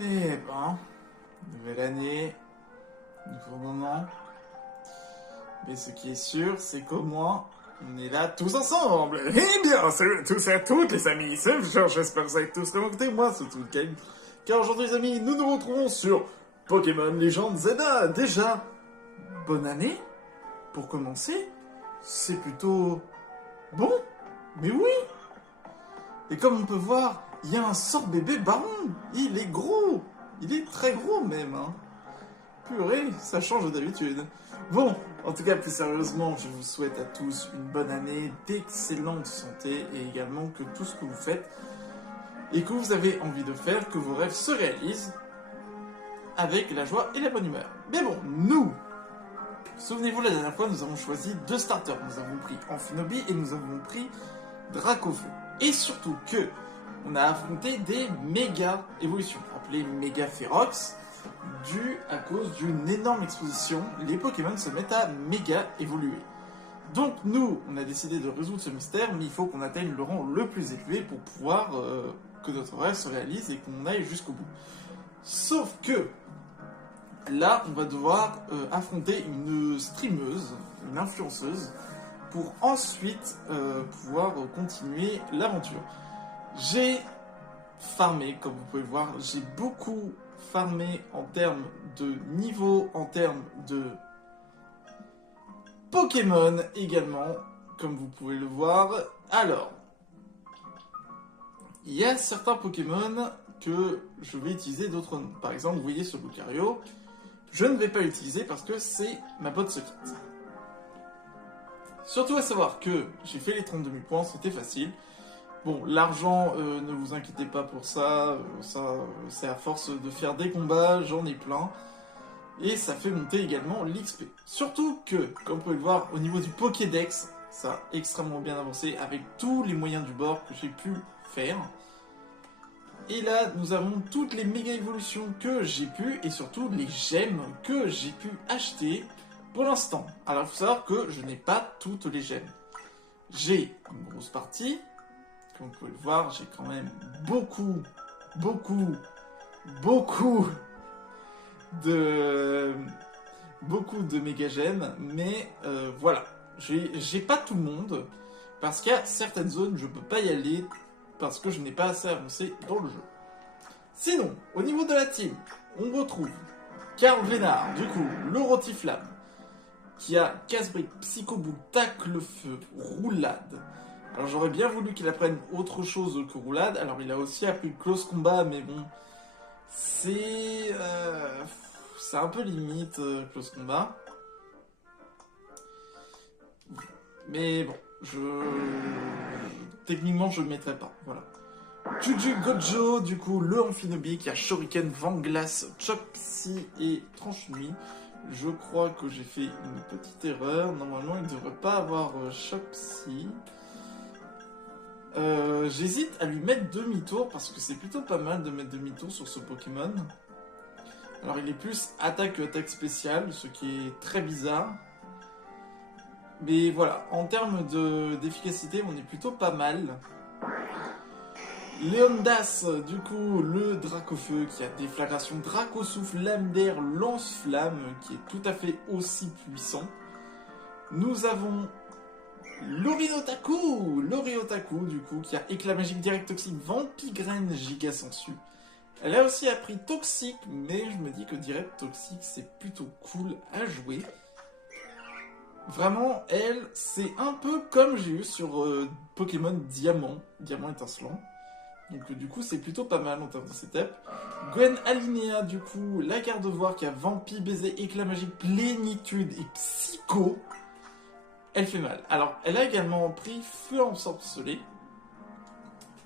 Eh ben, nouvelle année, nouveau moment. Mais ce qui est sûr, c'est qu'au moins, on est là tous ensemble. Eh bien, salut à tous et à toutes les amis. C'est Georges, j'espère que vous avez tous remonté. Moi, c'est tout le game. Car aujourd'hui, les amis, nous nous retrouvons sur Pokémon Legends Zelda. Déjà, bonne année. Pour commencer, c'est plutôt bon. Mais oui. Et comme on peut voir, il y a un sort bébé baron. Il est gros. Il est très gros même. Hein. Purée, ça change d'habitude. Bon, en tout cas, plus sérieusement, je vous souhaite à tous une bonne année, d'excellente santé et également que tout ce que vous faites et que vous avez envie de faire, que vos rêves se réalisent avec la joie et la bonne humeur. Mais bon, nous, souvenez-vous, la dernière fois, nous avons choisi deux starters. Nous avons pris Amphinobi et nous avons pris Dracofeu. Et surtout que on a affronté des méga évolutions, appelées méga Ferox, dû à cause d'une énorme exposition, les Pokémon se mettent à méga évoluer. Donc nous, on a décidé de résoudre ce mystère, mais il faut qu'on atteigne le rang le plus élevé pour pouvoir que notre rêve se réalise et qu'on aille jusqu'au bout. Sauf que là, on va devoir affronter une streameuse, une influenceuse, pour ensuite pouvoir continuer l'aventure. J'ai farmé, comme vous pouvez voir, j'ai beaucoup farmé en termes de niveau, en termes de Pokémon également, comme vous pouvez le voir. Alors, il y a certains Pokémon que je vais utiliser, d'autres non. Par exemple, vous voyez ce Lucario, je ne vais pas l'utiliser parce que c'est ma botte secrète. Surtout à savoir que j'ai fait les 32 000 points, c'était facile. Bon, l'argent, ne vous inquiétez pas pour ça, c'est à force de faire des combats, j'en ai plein. Et ça fait monter également l'XP. Surtout que, comme vous pouvez le voir, au niveau du Pokédex, ça a extrêmement bien avancé avec tous les moyens du bord que j'ai pu faire. Et là, nous avons toutes les méga évolutions que j'ai pu, et surtout les gemmes que j'ai pu acheter pour l'instant. Alors, il faut savoir que je n'ai pas toutes les gemmes. J'ai une grosse partie. Comme vous pouvez le voir, j'ai quand même beaucoup de méga gemmes, mais voilà, j'ai pas tout le monde, parce qu'il y a certaines zones, je peux pas y aller, parce que je n'ai pas assez avancé dans le jeu. Sinon, au niveau de la team, on retrouve Karl Vénard, du coup, le Rotiflamme, qui a Casse-Brique, Psychoboule, Tacle-Feu, Roulade. Alors j'aurais bien voulu qu'il apprenne autre chose que Roulade. Alors il a aussi appris Close Combat, mais bon, c'est un peu limite Close Combat. Mais bon, techniquement je le mettrais pas. Voilà. Juju Gojo, du coup, le Amphinobi qui a Shuriken, Vent Glace, Choc Psy et Tranche Nuit. Je crois que j'ai fait une petite erreur. Normalement, il ne devrait pas avoir Choc Psy. J'hésite à lui mettre demi-tour parce que c'est plutôt pas mal de mettre demi-tour sur ce Pokémon. Alors il est plus attaque que attaque spéciale, ce qui est très bizarre. Mais voilà, en termes d'efficacité, on est plutôt pas mal. Léondas, du coup, le Dracofeu qui a Déflagration, Dracosouffle, Lame d'air, Lance-Flamme qui est tout à fait aussi puissant. Nous avons Loriotaku, du coup, qui a Éclat Magique, Direct Toxique, Vampigraine, Giga Sensu. Elle a aussi appris Toxique, mais je me dis que Direct Toxique, c'est plutôt cool à jouer. Vraiment, elle, c'est un peu comme j'ai eu sur Pokémon Diamant étincelant. Donc du coup, c'est plutôt pas mal en termes de setup. Gwen Alinéa, du coup, la Gardevoir qui a Vampi, Baiser, Éclat Magique, Plénitude et Psycho. Elle fait mal. Alors, elle a également pris Feu ensorcelé.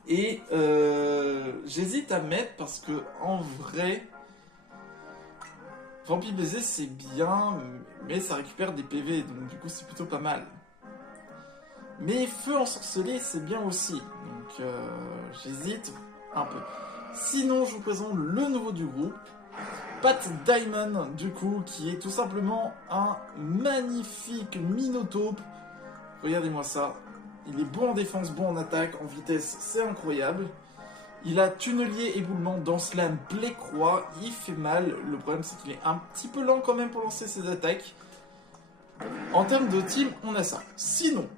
Et j'hésite à mettre parce que, en vrai, Vampire Baiser c'est bien, mais ça récupère des PV, donc du coup c'est plutôt pas mal. Mais Feu ensorcelé c'est bien aussi, donc j'hésite un peu. Sinon, je vous présente le nouveau du groupe. Pat Diamond, du coup, qui est tout simplement un magnifique Minotaure. Regardez-moi ça. Il est bon en défense, bon en attaque, en vitesse, c'est incroyable. Il a tunnelier, éboulement, danse lame, blé croix. Il fait mal. Le problème, c'est qu'il est un petit peu lent quand même pour lancer ses attaques. En termes de team, on a ça. Sinon,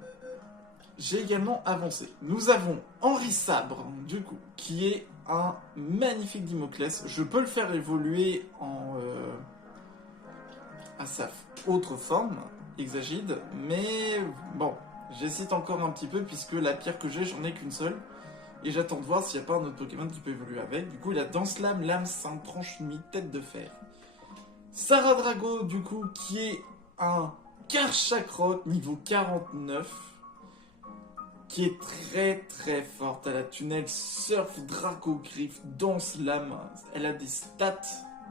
j'ai également avancé. Nous avons Henri Sabre, du coup, qui est un magnifique Dimoclès. Je peux le faire évoluer à sa autre forme, Exagide, mais bon, j'hésite encore un petit peu puisque la pierre que j'ai, j'en ai qu'une seule. Et j'attends de voir s'il n'y a pas un autre Pokémon qui peut évoluer avec. Du coup, il a Danse Lame, Lame, Sainte, Tranche Nuit, Tête de Fer. Sarah Drago, du coup, qui est un Karchakrot niveau 49. Qui est très très forte. Elle a tunnel, surf, Draco, griffe, danse, lame. Elle a des stats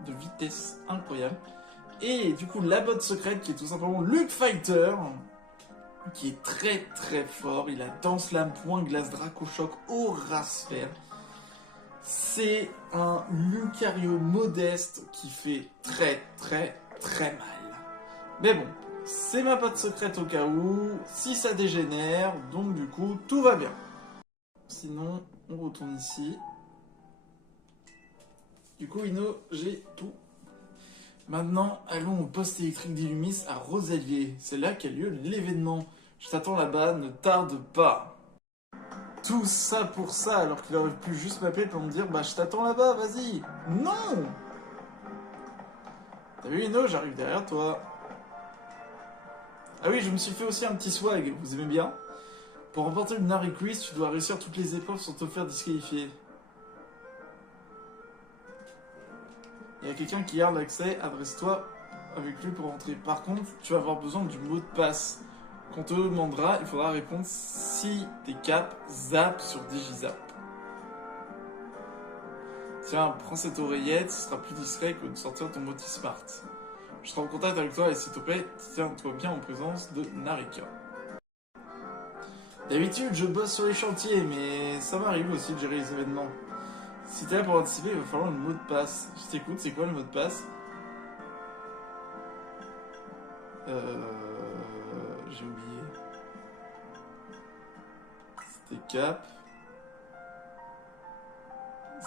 de vitesse incroyables. Et du coup, la botte secrète qui est tout simplement Luke Fighter. Qui est très très fort. Il a danse, lame, point, glace, Draco, choc, aura sphère. C'est un Lucario modeste qui fait très très très mal. Mais bon. C'est ma patte secrète au cas où, si ça dégénère, donc du coup, tout va bien. Sinon, on retourne ici. Du coup, Ino, j'ai tout. Maintenant, allons au poste électrique d'Illumis à Rosellier. C'est là qu'a lieu l'événement. Je t'attends là-bas, ne tarde pas. Tout ça pour ça, alors qu'il aurait pu juste m'appeler pour me dire « Bah, je t'attends là-bas, vas-y !» Non! T'as vu, Ino, j'arrive derrière toi. Ah oui, je me suis fait aussi un petit swag, vous aimez bien? Pour remporter le Nari Quiz, tu dois réussir toutes les épreuves sans te faire disqualifier. Il y a quelqu'un qui garde l'accès, adresse-toi avec lui pour rentrer. Par contre, tu vas avoir besoin du mot de passe. Quand on te demandera, il faudra répondre si t'es cap, zap sur Digizap. Tiens, prends cette oreillette, ce sera plus discret que de sortir ton moti smart. Je serai en contact avec toi et s'il te plaît, tiens-toi bien en présence de Narika. D'habitude, je bosse sur les chantiers, mais ça m'arrive aussi de gérer les événements. Si t'es là pour anticiper, il va falloir le mot de passe. Je t'écoute, c'est quoi le mot de passe? J'ai oublié. C'était cap.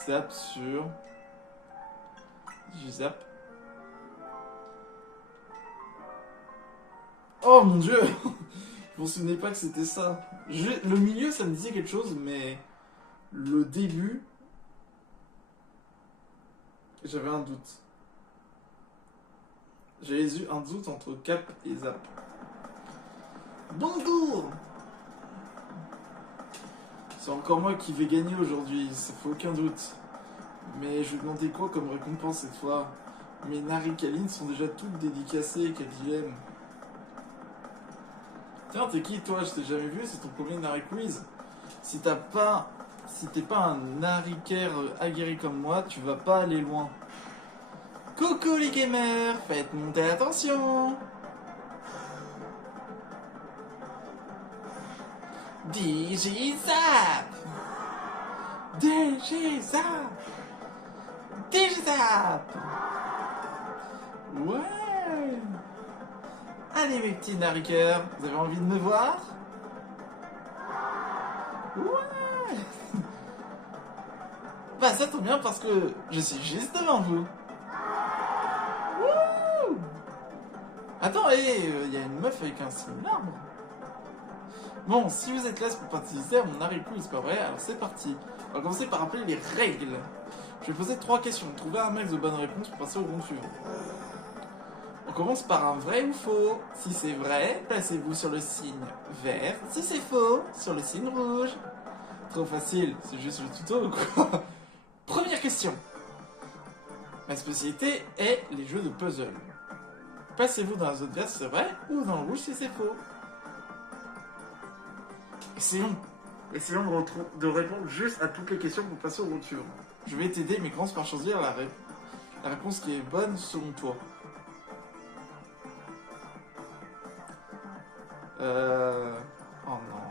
Zap sur... J'ai zap. Oh mon dieu! Je m'en souvenais pas que c'était ça. Le milieu, ça me disait quelque chose, mais le début, j'avais un doute. J'avais eu un doute entre cap et zap. Bonjour! C'est encore moi qui vais gagner aujourd'hui, ça fait aucun doute. Mais je vais demander quoi comme récompense cette fois? Mes Naricalines sont déjà toutes dédicacées, quel dilemme. Tiens, t'es qui toi? Je t'ai jamais vu, c'est ton premier Nari Quiz. Si t'es pas un Naricaire aguerri comme moi, tu vas pas aller loin. Coucou les gamers, faites monter attention. Digizap. Digizap. Digizap. Ouais. Allez mes petits Nariqueurs, vous avez envie de me voir? Ouais. Bah ça tombe bien parce que je suis juste devant vous. Wouh. Attends, y a une meuf avec un signe arbre. Bon, si vous êtes là pour participer à mon Nari Quiz, c'est pas vrai? Alors c'est parti. On va commencer par rappeler les règles. Je vais poser 3 questions. Trouvez un max de bonnes réponses pour passer au round suivant. On commence par un vrai ou faux. Si c'est vrai, placez-vous sur le signe vert. Si c'est faux, sur le signe rouge. Trop facile, c'est juste le tuto ou quoi? Première question. Ma spécialité est les jeux de puzzle. Placez-vous dans la zone verte si c'est vrai ou dans le rouge si c'est faux. Essayons de répondre juste à toutes les questions pour passer au round suivant. Je vais t'aider, mais commence par choisir la réponse qui est bonne selon toi. Oh non.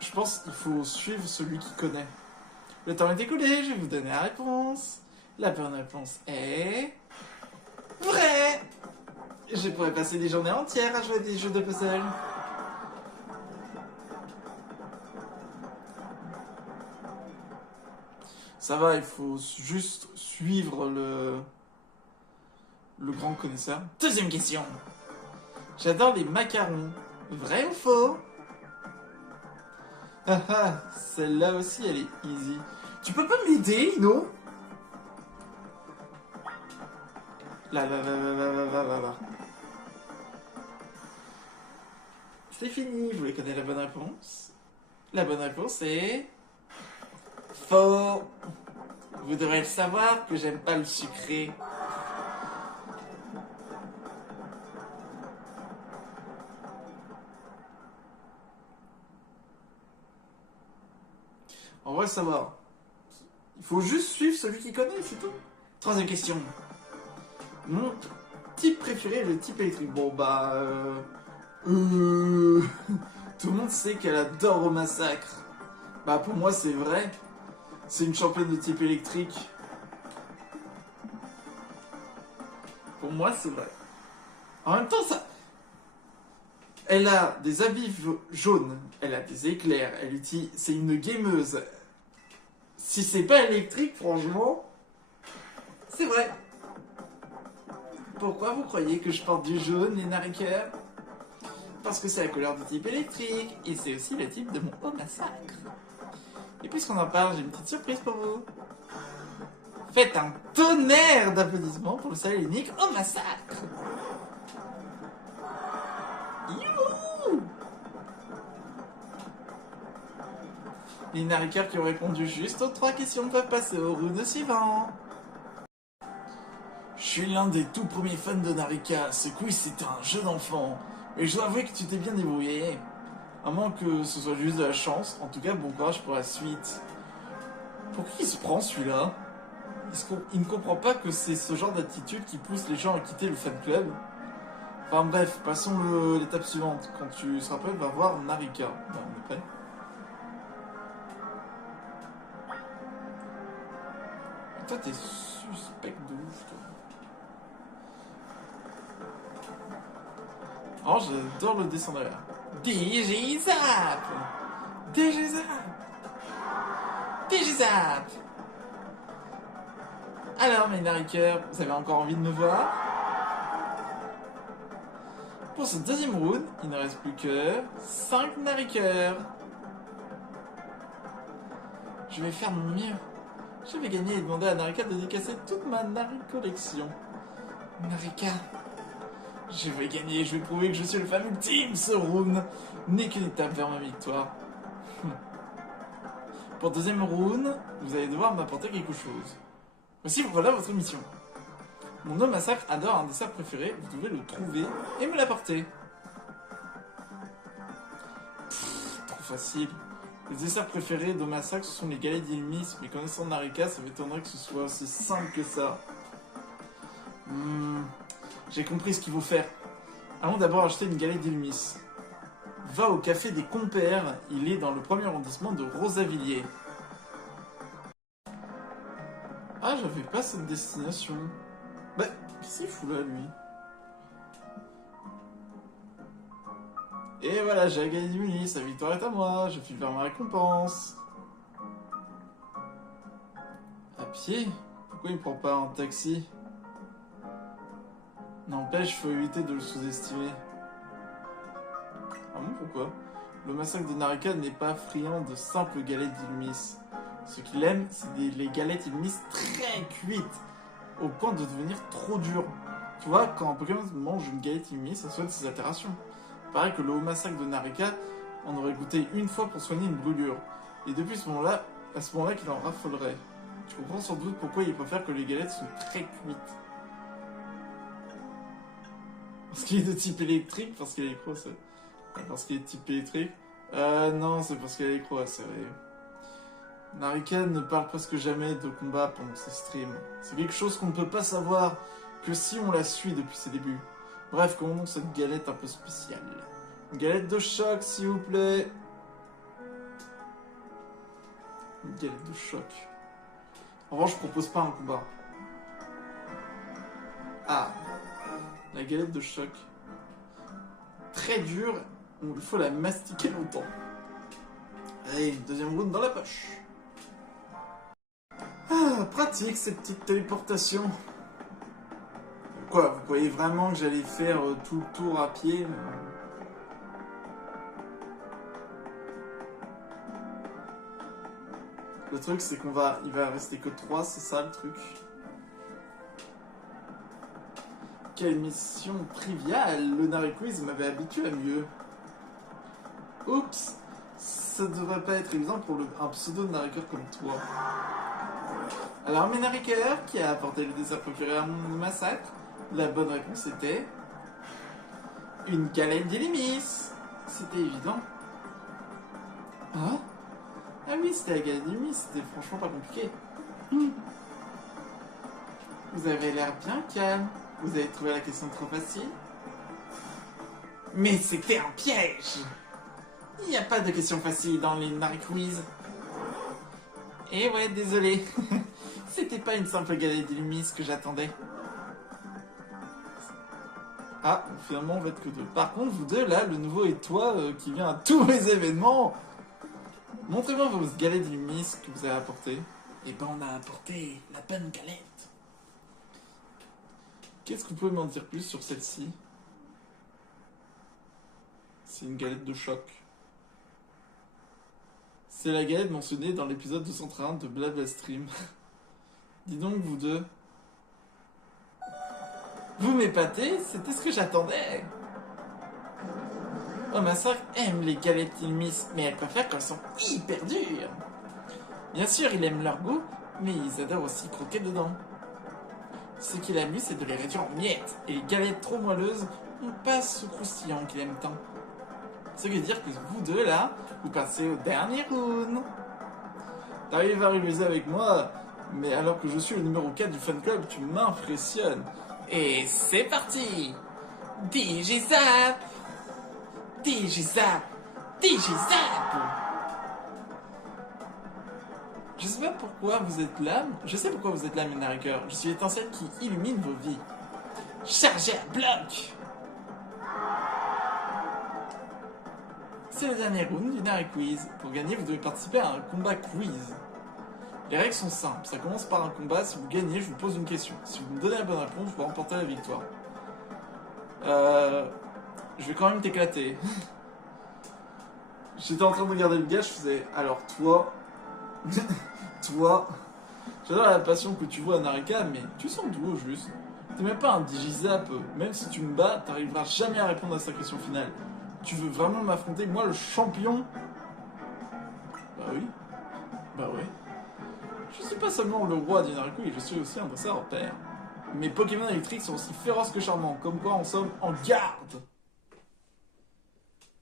Je pense qu'il faut suivre celui qui connaît. Le temps est écoulé, je vais vous donner la réponse. La bonne réponse est... vraie! Je pourrais passer des journées entières à jouer à des jeux de puzzle. Ça va, il faut juste suivre le grand connaisseur. Deuxième question. J'adore les macarons. Vrai ou faux? Ah ah, celle-là aussi, elle est easy. Tu peux pas m'aider, Ino? Là. C'est fini, vous voulez connaître la bonne réponse? La bonne réponse est... faux. Vous devrez le savoir que j'aime pas le sucré. En vrai, ça va. Il faut juste suivre celui qui connaît, c'est tout. Troisième question. Mon type préféré est le type électrique. Bon, bah... Tout le monde sait qu'elle adore au massacre. Bah, pour moi, c'est vrai. C'est une championne de type électrique. Pour moi, c'est vrai. En même temps, ça... Elle a des habits jaunes, elle a des éclairs, elle utilise... C'est une gameuse. Si c'est pas électrique, franchement, c'est vrai. Pourquoi vous croyez que je porte du jaune, les Nariker? Parce que c'est la couleur du type électrique, et c'est aussi le type de mon haut massacre. Et puisqu'on en parle, j'ai une petite surprise pour vous. Faites un tonnerre d'applaudissements pour le seul et unique au massacre. Youhou! Les Narikers qui ont répondu juste aux 3 questions peuvent passer au round suivant. Je suis l'un des tout premiers fans de Narika. Ce quiz c'était un jeu d'enfant. Et je dois avouer que tu t'es bien débrouillé. À moins que ce soit juste de la chance. En tout cas, bon courage pour la suite. Pourquoi il se prend celui-là? Il ne comprend pas que c'est ce genre d'attitude qui pousse les gens à quitter le fan club. Enfin bref, passons à l'étape suivante. Quand tu seras prêt, va voir Narika. Ouais, on est prêt. Toi, t'es suspect de ouf, toi. Oh, j'adore le dessin derrière. Digizap! Digizap! Alors, mes Narikers, vous avez encore envie de me voir? Pour ce deuxième round, il ne reste plus que 5 Narikers. Je vais faire mon mieux. Je vais gagner et demander à Narika de décasser toute ma Nari collection. Narika, je vais gagner, je vais prouver que je suis le fan ultime. Ce round n'est qu'une étape vers ma victoire. Pour le deuxième round, vous allez devoir m'apporter quelque chose. Voici, voilà votre mission. Mon homme massacre adore un dessert préféré, vous devez le trouver et me l'apporter. Trop facile. Les desserts préférés de Massacre, ce sont les galettes d'Ilmis, mais connaissant Narika, ça m'étonnerait que ce soit aussi simple que ça. J'ai compris ce qu'il faut faire. Allons d'abord acheter une galette d'Ilmis. Va au café des Compères, il est dans le premier arrondissement de Rosavilliers. Ah, j'avais pas cette destination. Bah, qu'est-ce qu'il fout là, lui? Et voilà, j'ai gagné du mini, sa victoire est à moi, je file vers ma récompense. À pied? Pourquoi il prend pas un taxi? N'empêche, faut éviter de le sous-estimer. Ah bon, pourquoi? Le massacre de Narika n'est pas friand de simples galettes d'Ilmis. Ce qu'il aime, c'est les galettes Ilmis très cuites, au point de devenir trop dures. Tu vois, quand un Pokémon mange une galette Ilmis, ça soigne ses altérations. Pareil que le haut massacre de Narika en aurait goûté une fois pour soigner une brûlure. Et depuis ce moment-là, à ce moment-là qu'il en raffolerait. Tu comprends sans doute pourquoi il préfère que les galettes soient très cuites. Parce qu'il est de type électrique, parce qu'il est électro, c'est... Parce qu'il est de type électrique. Non, c'est parce qu'il est électro, c'est vrai. Narika ne parle presque jamais de combat pendant ses streams. C'est quelque chose qu'on ne peut pas savoir que si on la suit depuis ses débuts. Bref, commandons cette galette un peu spéciale. Une galette de choc, s'il vous plaît. Une galette de choc. En revanche, je propose pas un combat. Ah. La galette de choc. Très dure, il faut la mastiquer longtemps. Allez, une deuxième route dans la poche. Ah, pratique ces petites téléportations. Quoi, vous croyez vraiment que j'allais faire tout le tour à pied? Le truc, c'est il va rester que 3, c'est ça le truc. Quelle mission triviale! Le Nari Quiz m'avait habitué à mieux. Oups! Ça devrait pas être évident pour un pseudo de narrateur comme toi. Alors, mes narrateurs, qui a apporté le désert procuré à mon massacre? La bonne réponse était... une galette d'Ilimis! C'était évident. Ah? Ah oui, c'était la galette d'Ilimis, c'était franchement pas compliqué. Vous avez l'air bien calme. Vous avez trouvé la question trop facile? Mais c'était un piège! Il n'y a pas de questions faciles dans les Nari Quiz. Et ouais, désolé. C'était pas une simple galette d'Illumis que j'attendais. Ah, finalement on va être que deux. Par contre, vous deux là, le nouveau et toi qui vient à tous les événements. Montrez-moi vos galettes d'Illumis que vous avez apportées. Et ben on a apporté la bonne galette. Qu'est-ce que vous pouvez m'en dire plus sur celle-ci? C'est une galette de choc. C'est la galette mentionnée dans l'épisode 230 de Blabla Stream. Dis donc, vous deux. Vous m'épatez? C'était ce que j'attendais. Oh, ma soeur aime les galettes Ilmis, mais elle préfère quand elles sont hyper dures. Bien sûr, il aime leur goût, mais ils adorent aussi croquer dedans. Ce qui l'amuse, c'est de les réduire en miettes, et les galettes trop moelleuses n'ont pas ce croustillant qu'il aime tant. Ce qui veut dire que vous deux, là, vous passez au dernier round. T'arrives à rivaliser avec moi, mais alors que je suis le numéro 4 du fan club, tu m'impressionnes. Et c'est parti! Digizap! Digizap! Digizap! Je sais pas pourquoi vous êtes là. Je sais pourquoi vous êtes là, mes narrateurs. Je suis l'étincelle qui illumine vos vies. Chargez à bloc! C'est le dernier round du Nari Quiz. Pour gagner, vous devez participer à un combat quiz. Les règles sont simples. Ça commence par un combat. Si vous gagnez, je vous pose une question. Si vous me donnez la bonne réponse, vous remportez la victoire. Je vais quand même t'éclater. J'étais en train de regarder le gars, je faisais... Alors toi... toi... J'adore la passion que tu vois à Narika, mais tu sens d'où au juste? T'es même pas un digizap. Même si tu me bats, t'arriveras jamais à répondre à sa question finale. Tu veux vraiment m'affronter, moi le champion? Bah oui. Bah ouais. Je suis pas seulement le roi du Nari Quiz, je suis aussi un dresseur en pair. Mes Pokémon électriques sont aussi féroces que charmants, comme quoi en somme en garde.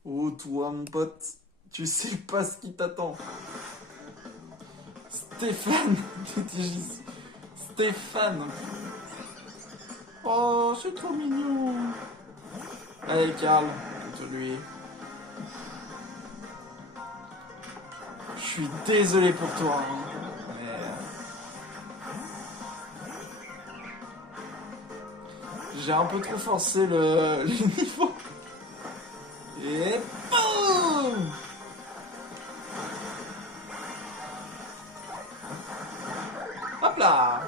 Oh toi mon pote, tu sais pas ce qui t'attend. Stéphane de Digis. Stéphane. Oh c'est trop mignon. Allez Karl, contre lui. Je suis désolé pour toi. J'ai un peu trop forcé le niveau. Et boum! Hop là!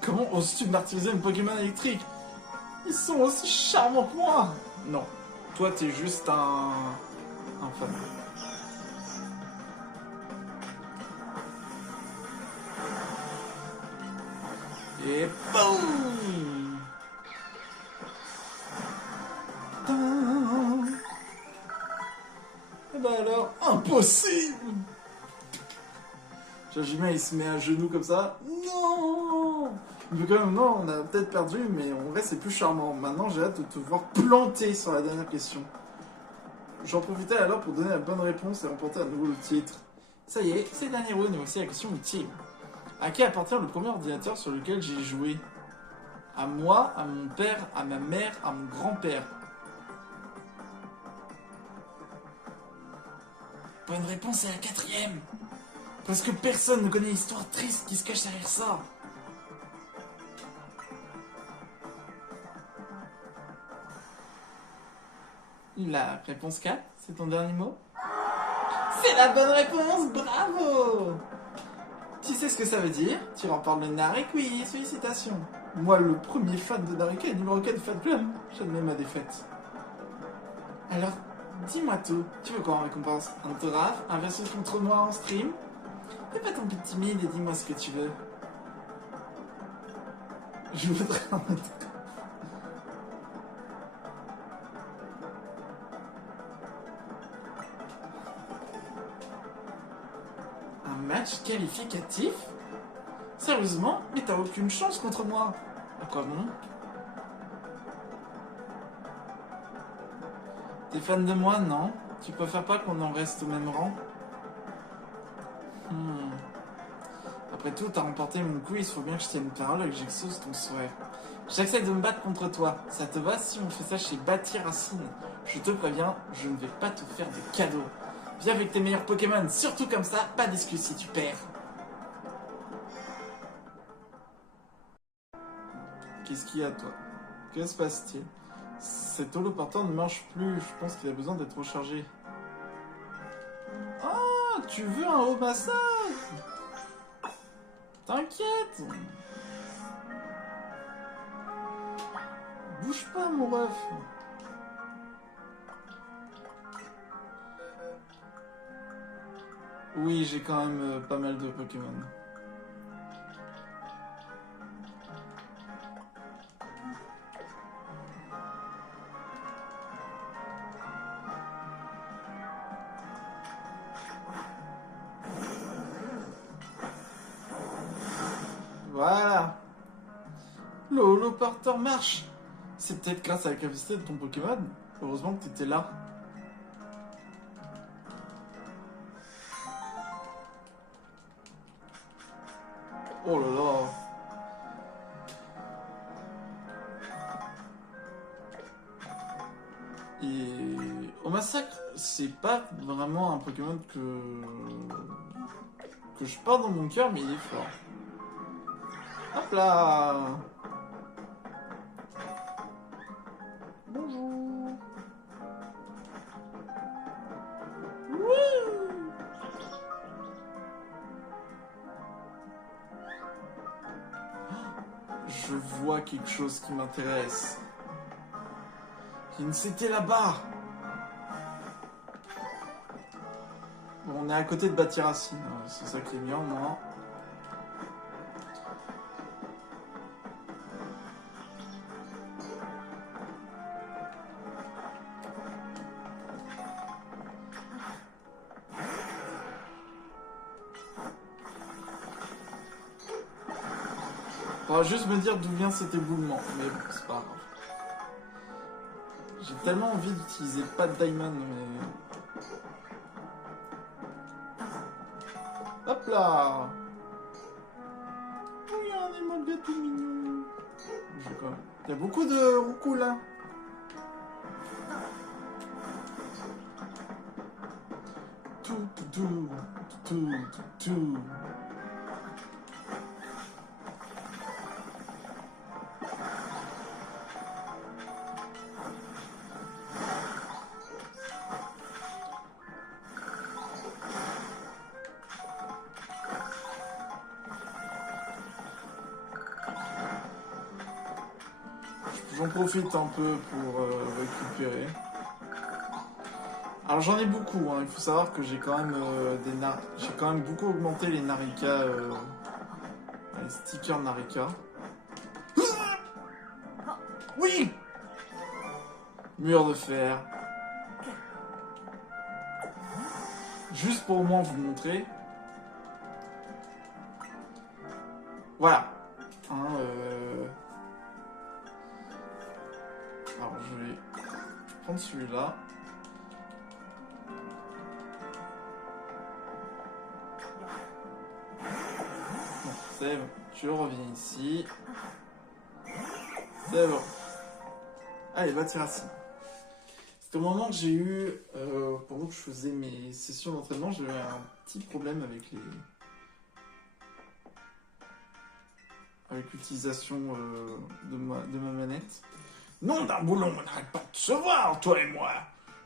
Comment oses-tu martyriser une Pokémon électrique? Ils sont aussi charmants que moi! Non, toi t'es juste un fan. Et boum! Et ben alors, impossible! Jajima il se met à genoux comme ça. Non! Mais quand même, non, on a peut-être perdu, mais en vrai c'est plus charmant. Maintenant j'ai hâte de te voir planter sur la dernière question. J'en profitais alors pour donner la bonne réponse et remporter à nouveau le titre. Ça y est, c'est le dernier round et aussi la question ultime. À qui appartient le premier ordinateur sur lequel j'ai joué? À moi, à mon père, à ma mère, à mon grand-père. Bonne réponse est la 4e. Parce que personne ne connaît l'histoire triste qui se cache derrière ça. La réponse 4, c'est ton dernier mot? C'est la bonne réponse, bravo! Tu sais ce que ça veut dire? Tu remportes le Narik, oui, félicitations. Moi, le premier fan de Narika et numéro 4 fan club, j'admets ma défaite. Alors, dis-moi tout, tu veux quoi en récompense? Un autographe? Un versus contre moi en stream? Fais pas ton petit timide et dis-moi ce que tu veux. Je voudrais un autographe. Un match qualificatif? Sérieusement? Mais t'as aucune chance contre moi. À quoi bon? T'es fan de moi, non? Tu préfères pas qu'on en reste au même rang? Après tout, t'as remporté mon quiz, il faut bien que je tienne parole et que j'exauce ton souhait. J'accepte de me battre contre toi. Ça te va si on fait ça chez Bâti Racine? Je te préviens, je ne vais pas te faire de cadeaux. Viens avec tes meilleurs Pokémon, surtout comme ça, pas d'excuse si tu perds. Qu'est-ce qu'il y a, toi? Que se passe-t-il? Cet holoporteur ne marche plus, je pense qu'il a besoin d'être rechargé. Ah, tu veux un haut massage? T'inquiète! Bouge pas, mon ref! Oui, j'ai quand même pas mal de Pokémon. Voilà! Le holoporteur marche! C'est peut-être grâce à la capacité de ton Pokémon. Heureusement que t'étais là. Oh là là! Et au massacre, c'est pas vraiment un Pokémon que je porte dans mon cœur, mais il est fort. Hop là! Bonjour! Wouh! Je vois quelque chose qui m'intéresse. C'était là-bas. Bon, on est à côté de Bâti Racine, c'est ça qui est bien, moi. Faudra juste me dire d'où vient cet éboulement, mais bon, c'est pas grave. J'ai tellement envie d'utiliser pas de Diamond, mais... Hop là! Oh, il y a un Emolga tout mignon. Il y a beaucoup de roucous là. Tout. J'en profite un peu pour récupérer. Alors j'en ai beaucoup, hein. Il faut savoir que j'ai quand même j'ai quand même beaucoup augmenté les Narika, les stickers Narika. Oui! Mur de fer. Juste pour au moins vous montrer. Voilà. Hein, alors je vais prendre celui-là. Bon, c'est bon. Je reviens ici. C'est bon. Allez, Bâti Racine. C'était au moment que j'ai eu, pendant que je faisais mes sessions d'entraînement, j'ai eu un petit problème avec avec l'utilisation de ma manette. Nom d'un boulon, on n'arrête pas de se voir, toi et moi.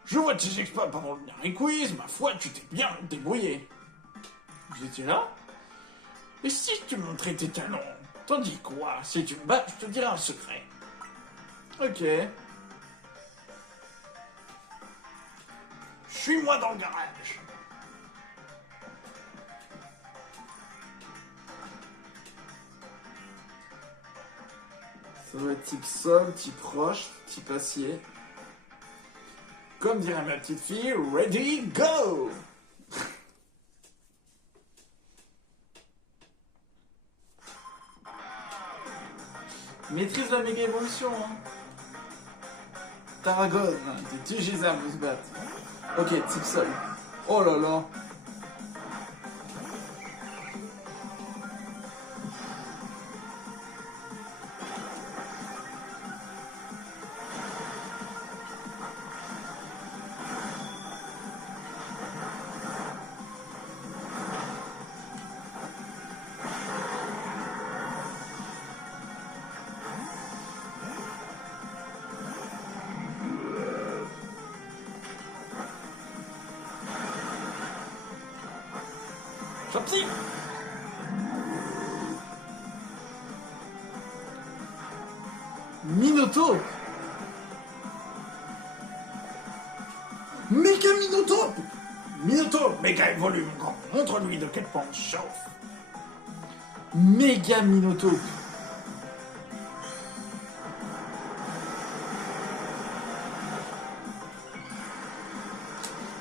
Je vois tes exploits pendant le dernier quiz, ma foi, tu t'es bien débrouillé. Vous étiez là? Et si je te montrais tes talons? T'en dis quoi? Si tu me bats, je te dirai un secret. Ok. Suis-moi dans le garage. Ça doit être type sol, type roche, type acier. Comme dirait ma petite fille, ready, go! Maîtrise la méga évolution, hein. Tarragone, des TGZ vous se battent. Ok, type sol. Oh là là. Chopsy! Minotaure! Méga Minotaure! Minotaure, méga évolue, mon grand. Montre-lui de quel point on chauffe. Méga Minotaure.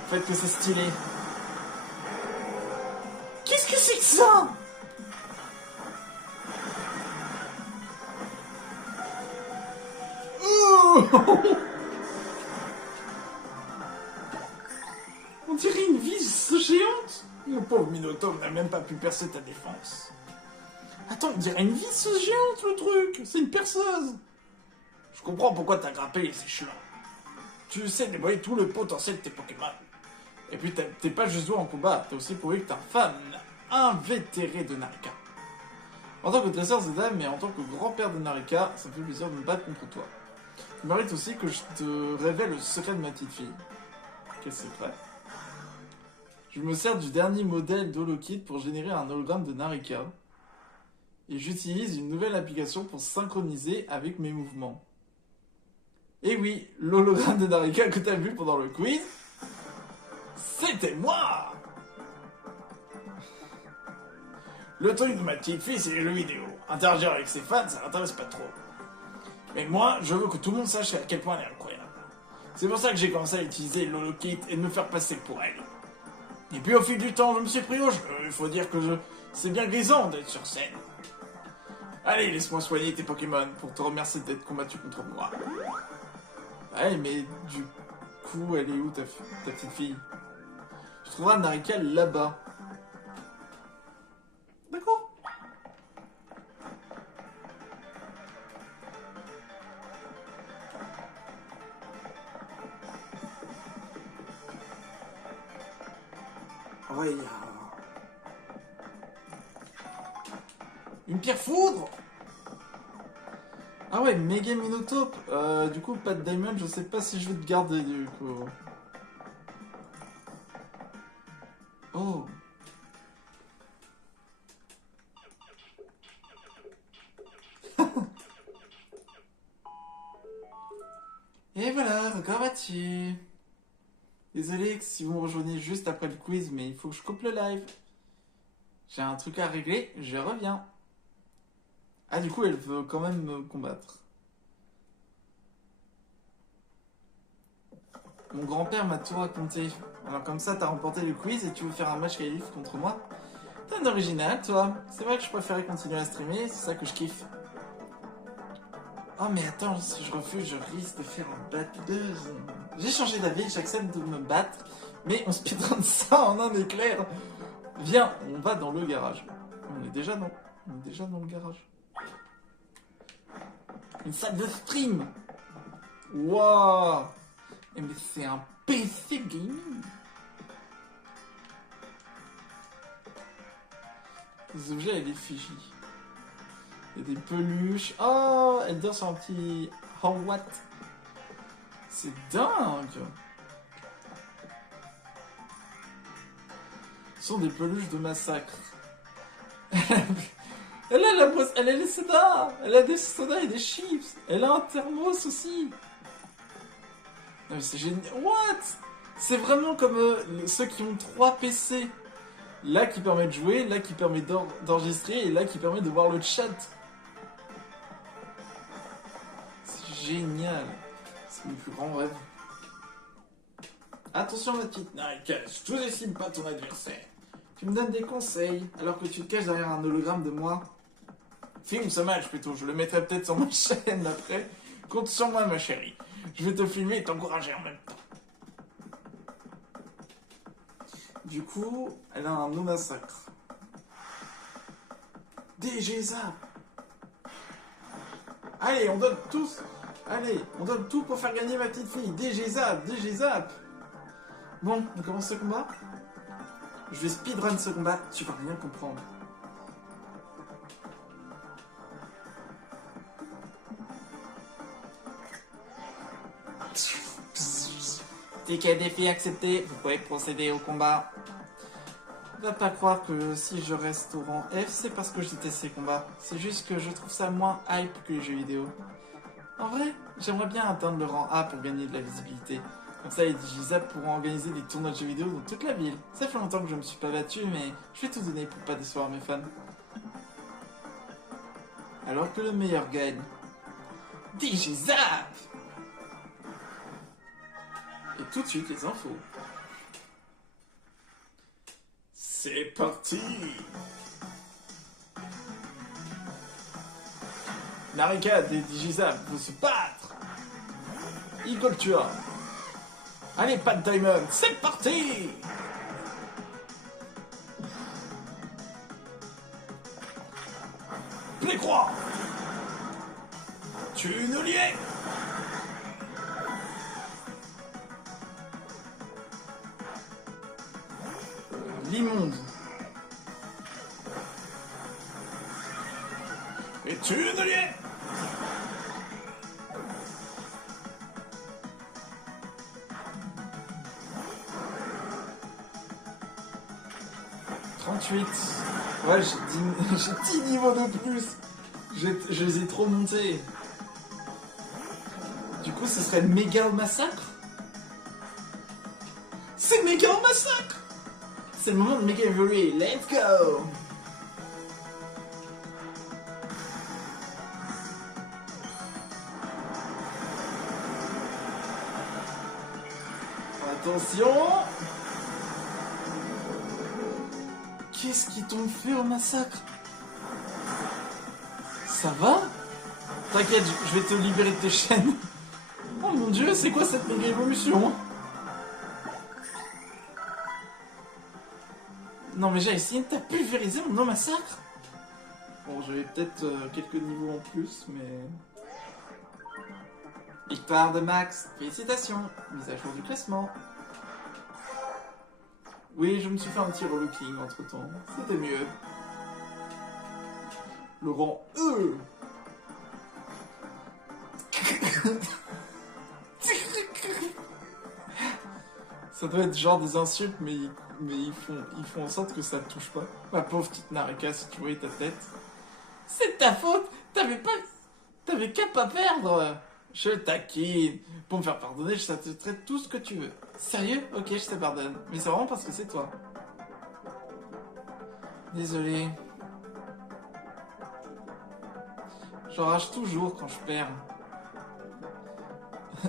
Faites que c'est stylé. Qu'est-ce que c'est que ça? Oh on dirait une vis géante. Le pauvre Minotaure n'a même pas pu percer ta défense. Attends, on dirait une vis géante le truc. C'est une perceuse. Je comprends pourquoi t'as grimpé les échelons. Tu sais dévoiler tout le potentiel de tes Pokémon. Et puis t'es pas juste joué en combat, t'as aussi prouvé que t'es un fan invétéré de Narika. En tant que dresseur Zeda, mais en tant que grand-père de Narika, ça me fait plaisir de me battre contre toi. Tu mérites aussi que je te révèle le secret de ma petite fille. Quel secret? Je me sers du dernier modèle d'Holokit pour générer un hologramme de Narika. Et j'utilise une nouvelle application pour synchroniser avec mes mouvements. Et oui, l'hologramme de Narika que t'as vu pendant le quiz, c'était moi! Le truc de ma petite fille, c'est les jeux vidéo. Interagir avec ses fans, ça l'intéresse pas trop. Mais moi, je veux que tout le monde sache à quel point elle est incroyable. C'est pour ça que j'ai commencé à utiliser l'Holokit et de me faire passer pour elle. Et puis au fil du temps, je me suis pris au jeu. Il faut dire que c'est bien grisant d'être sur scène. Allez, laisse-moi soigner tes Pokémon pour te remercier d'être combattu contre moi. Ouais, mais du coup, elle est où ta petite fille? Je trouverai Narika là-bas. D'accord. Ouais, il y a... une pierre foudre. Ah ouais, méga Minotaure. Du coup, pas de Diamond, je sais pas si je vais te garder du coup. Oh. Et voilà, encore battu. Désolé si vous me rejoignez juste après le quiz, mais il faut que je coupe le live. J'ai un truc à régler, je reviens. Ah, du coup, elle veut quand même me combattre. Mon grand-père m'a tout raconté. Alors comme ça, t'as remporté le quiz et tu veux faire un match qualif contre moi? T'es un original, toi. C'est vrai que je préférais continuer à streamer, c'est ça que je kiffe. Oh mais attends, si je refuse, je risque de faire une batteuse. J'ai changé d'avis, j'accepte de me battre, mais on speedrun ça en un éclair. Viens, on va dans le garage. On est déjà dans le garage. Une salle de stream. Waouh. Mais c'est un PC gaming. Les objets et les effigies. Il y a des peluches. Oh, elle dort sur un petit... Oh, what? C'est dingue! Ce sont des peluches de massacre. Elle a elle a les sodas! Elle a des sodas et des chips! Elle a un thermos aussi! Non mais c'est génial! What? C'est vraiment comme ceux qui ont 3 PC. Là qui permet de jouer, là qui permet d'enregistrer et là qui permet de voir le chat. C'est génial! C'est mon plus grand rêve. Attention ma petite Nike, je sous-estime pas ton adversaire. Tu me donnes des conseils alors que tu te caches derrière un hologramme de moi. Filme ce match plutôt, je le mettrai peut-être sur ma chaîne après. Compte sur moi ma chérie. Je vais te filmer et t'encourager en même temps. Du coup, elle a un no massacre. DG Zap. Allez, on donne tous. Allez, on donne tout pour faire gagner ma petite fille. DG Zap, DG Zap. Bon, on commence ce combat. Je vais speedrun ce combat, tu vas rien comprendre. Ticket défi accepté, vous pouvez procéder au combat. Va pas croire que si je reste au rang F, c'est parce que je déteste ces combats. C'est juste que je trouve ça moins hype que les jeux vidéo. En vrai, j'aimerais bien atteindre le rang A pour gagner de la visibilité. Comme ça, les Digizap pourront organiser des tournois de jeux vidéo dans toute la ville. Ça fait longtemps que je me suis pas battu, mais je vais tout donner pour pas décevoir mes fans. Alors que le meilleur gagne. Digizap! Et tout de suite, les infos. C'est parti! Narika des Digizap veut se battre! Eagle Tua! Allez, Pat Diamond, c'est parti! Plécroix! Tu nous liais! L'immonde! Et tu nous liais! Ouais, j'ai 10 niveaux de plus. Je les ai trop montés. Du coup, ce serait méga massacre. C'est méga massacre. C'est le moment de méga évoluer. Let's go. Attention. Qu'est-ce qu'ils t'ont fait au massacre? Ça va? T'inquiète, je vais te libérer de tes chaînes. Oh mon dieu, c'est quoi cette méga évolution? Non mais j'ai essayé de t'as pulvérisé mon massacre. Bon, j'avais peut-être quelques niveaux en plus, mais... Victoire de Max, félicitations, mise à jour du classement. Oui, je me suis fait un petit relooking entre temps. C'était mieux. Le rang E. Ça doit être genre des insultes, mais ils font en sorte que ça te touche pas. Ma pauvre petite Narika, si tu voyais ta tête. C'est ta faute. T'avais qu'à pas perdre. Je taquine. Pour me faire pardonner, je te traite tout ce que tu veux. Sérieux? Ok, je te pardonne. Mais c'est vraiment parce que c'est toi. Désolé. J'enrage toujours quand je perds.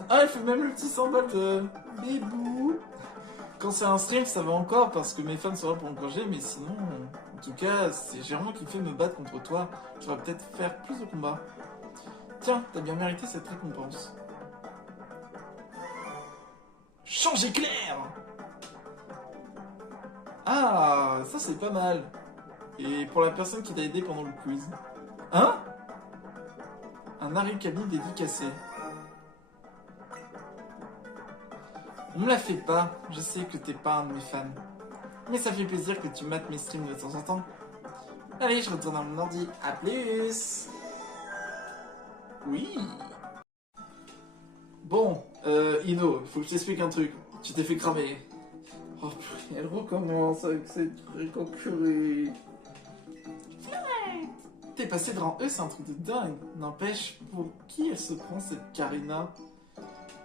Ah, elle fait même le petit symbole de bébou. Quand c'est un stream, ça va encore parce que mes fans sont là pour m'encourager, mais sinon, en tout cas, c'est Germain qui fait me battre contre toi. Tu vas peut-être faire plus de combats. Tiens, t'as bien mérité cette récompense. Change éclair! Ah, ça c'est pas mal. Et pour la personne qui t'a aidé pendant le quiz. Hein? Un Arikami dédicacé. On me la fait pas, je sais que t'es pas un de mes fans. Mais ça fait plaisir que tu mates mes streams de temps en temps. Allez, je retourne dans mon ordi. À plus! Oui. Bon, Ino, faut que je t'explique un truc. Tu t'es fait cramer. Oh purée, elle recommence avec cette truc encurée. T'es passé devant eux, c'est un truc de dingue. N'empêche, pour qui elle se prend cette Karina?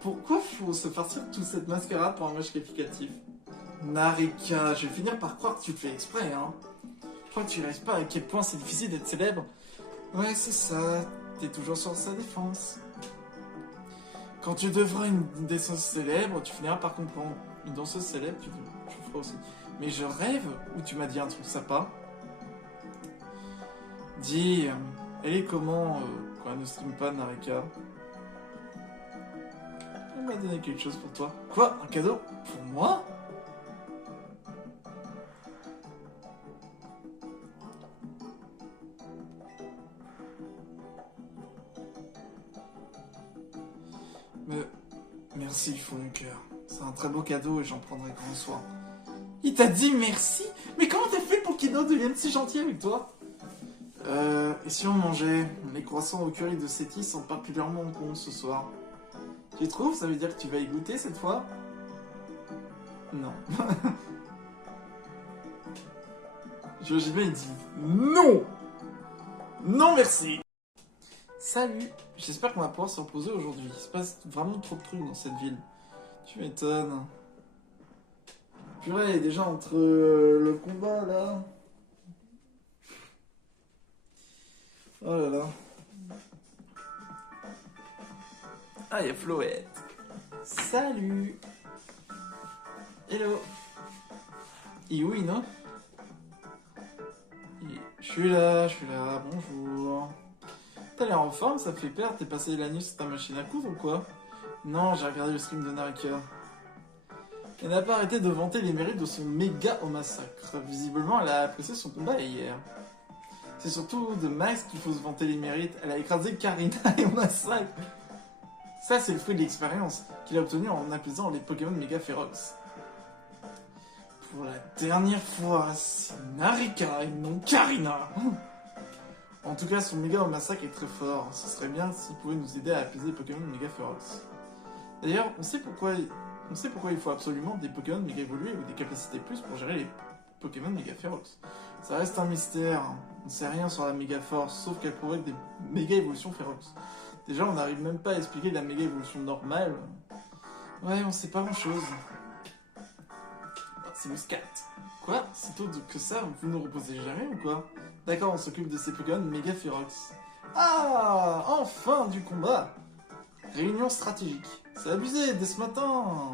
Pourquoi faut se farcir toute cette mascarade pour un match qualificatif? Narika, je vais finir par croire que tu le fais exprès, hein. Je crois que tu réalises pas à quel point c'est difficile d'être célèbre. Ouais, c'est ça, t'es toujours sur sa défense. Quand tu devras une danseuse célèbre, tu finiras par comprendre. Une danseuse célèbre, tu feras aussi. Mais je rêve, ou tu m'as dit un truc sympa. Dis, elle est comment quand elle ne stream pas, Narika? Elle m'a donné quelque chose pour toi. Quoi? Un cadeau? Pour moi? Mais merci, fou mon cœur. C'est un très beau cadeau et j'en prendrai grand soin. Il t'a dit merci? Mais comment t'as fait pour qu'Ino devienne si gentil avec toi? Et si on mangeait? Les croissants au curry de Sétis sont particulièrement bons ce soir. Tu trouves? Ça veut dire que tu vas y goûter cette fois? Non. JB il dit non! Non merci! Salut! J'espère qu'on va pouvoir se reposer aujourd'hui. Il se passe vraiment trop de trucs dans cette ville. Tu m'étonnes. Purée, déjà entre le combat là. Oh là là. Ah, il y a Floette. Salut. Hello. Et oui, non? Je suis là, bonjour. T'as l'air en forme, ça te fait peur, t'es passé la nuit sur ta machine à coudre ou quoi? Non, j'ai regardé le stream de Narika. Elle n'a pas arrêté de vanter les mérites de son méga au massacre. Visiblement, elle a apprécié son combat hier. C'est surtout de Max qu'il faut se vanter les mérites. Elle a écrasé Karina et au massacre. Ça, c'est le fruit de l'expérience qu'il a obtenu en apaisant les Pokémon méga féroces. Pour la dernière fois, c'est Narika et non Karina. En tout cas, son méga au massacre est très fort. Ce serait bien s'il pouvait nous aider à apaiser les Pokémon méga féroces. D'ailleurs, on sait pourquoi il faut absolument des Pokémon méga évolués ou des capacités plus pour gérer les Pokémon méga féroces. Ça reste un mystère. On ne sait rien sur la méga force, sauf qu'elle provoque des méga évolutions féroces. Déjà, on n'arrive même pas à expliquer la méga évolution normale. Ouais, on sait pas grand chose. C'est Muscat. Quoi? C'est tôt que ça, vous ne reposez jamais ou quoi? D'accord, on s'occupe de ces Pokémon méga féroces. Ah! Enfin du combat! Réunion stratégique. C'est abusé dès ce matin!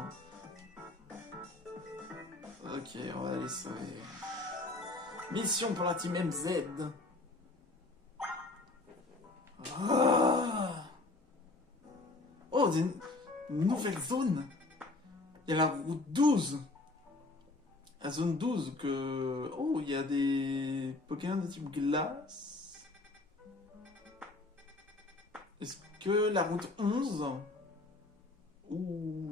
Ok, on va aller sauver. Mission pour la team MZ. Ah! Oh, des nouvelles zones! Il y a la route 12. La zone 12 que... Oh, il y a des Pokémon de type glace. Est-ce que la route 11... Ouh.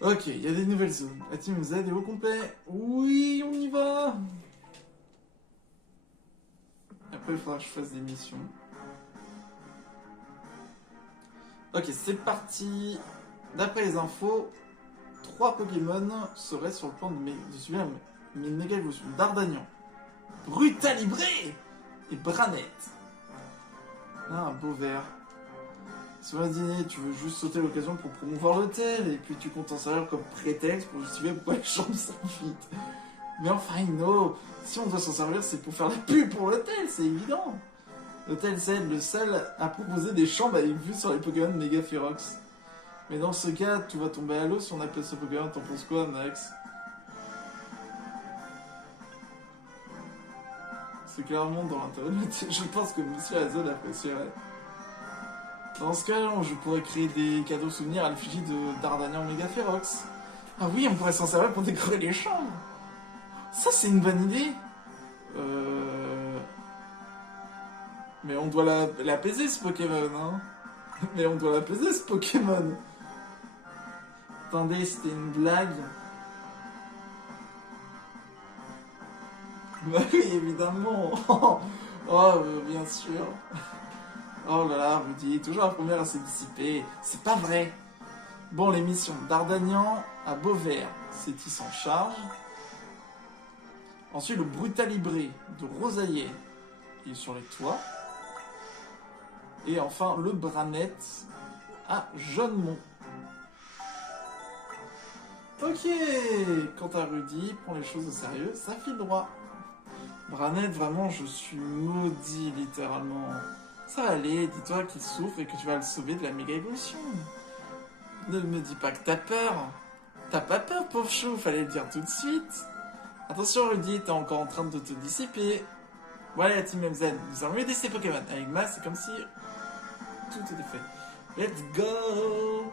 Ok, il y a des nouvelles zones. La team Z est au complet. Oui, on y va. Après, il faudra que je fasse des missions. Ok, c'est parti. D'après les infos, 3 Pokémon seraient sur le point de subir une méga évolution. Dardagnan, Brutalibré et Branette. Ah, un beau vert. Sur un dîner, tu veux juste sauter l'occasion pour promouvoir l'hôtel et puis tu comptes en servir comme prétexte pour justifier pourquoi les chambres sont vides. Mais enfin, no, si on doit s'en servir, c'est pour faire la pub pour l'hôtel, c'est évident. L'hôtel c'est le seul à proposer des chambres avec vue sur les Pokémon méga férox. Mais dans ce cas, tout va tomber à l'eau si on appelle ce Pokémon. T'en penses quoi, Max? C'est clairement dans l'intérêt de l'hôtel. Je pense que Monsieur Azul apprécierait. Dans ce cas, je pourrais créer des cadeaux souvenirs à l'effigie de Dardagnan méga férox. Ah oui, on pourrait s'en servir pour décorer les chambres. Ça, c'est une bonne idée. Mais on doit l'apaiser, ce Pokémon, hein. Mais on doit l'apaiser, ce Pokémon. Attendez, c'était une blague. Bah oui, évidemment. Oh, bien sûr. Oh là là, Rudy, toujours la première à se dissiper. C'est pas vrai. Bon, les missions. D'Artagnan à Beauvert. Sétis s'en charge. Ensuite, le Brutalibré de Rosaillet. Il est sur les toits. Et enfin, le Branette à Jeunemont. Ok. Quant à Rudy, prend les choses au sérieux, ça file droit. Branette, vraiment, je suis maudit, littéralement. Ça va aller, dis-toi qu'il souffre et que tu vas le sauver de la méga évolution. Ne me dis pas que t'as peur. T'as pas peur, pauvre chou, fallait le dire tout de suite. Attention, Rudy, t'es encore en train de te dissiper. Voilà la team MZ, nous allons aider ces Pokémon. Avec Mas, c'est comme si tout était fait. Let's go!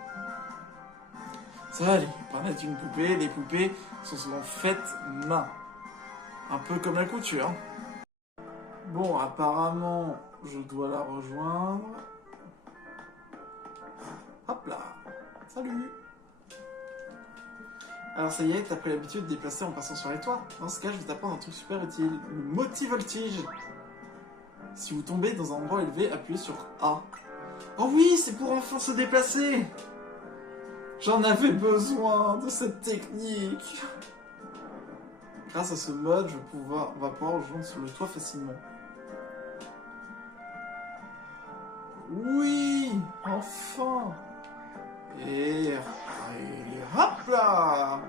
Ça va aller, Branette une poupée, les poupées sont souvent faites main. Un peu comme la couture. Bon, apparemment, je dois la rejoindre. Hop là. Salut. Alors ça y est, t'as pris l'habitude de déplacer en passant sur les toits. Dans ce cas, je vais t'apprendre un truc super utile. Le motivoltige. Si vous tombez dans un endroit élevé, appuyez sur A. Oh oui, c'est pour enfin se déplacer. J'en avais besoin de cette technique. Grâce à ce mode, on va pouvoir rejoindre sur le toit facilement. Oui, enfin. Et hop là.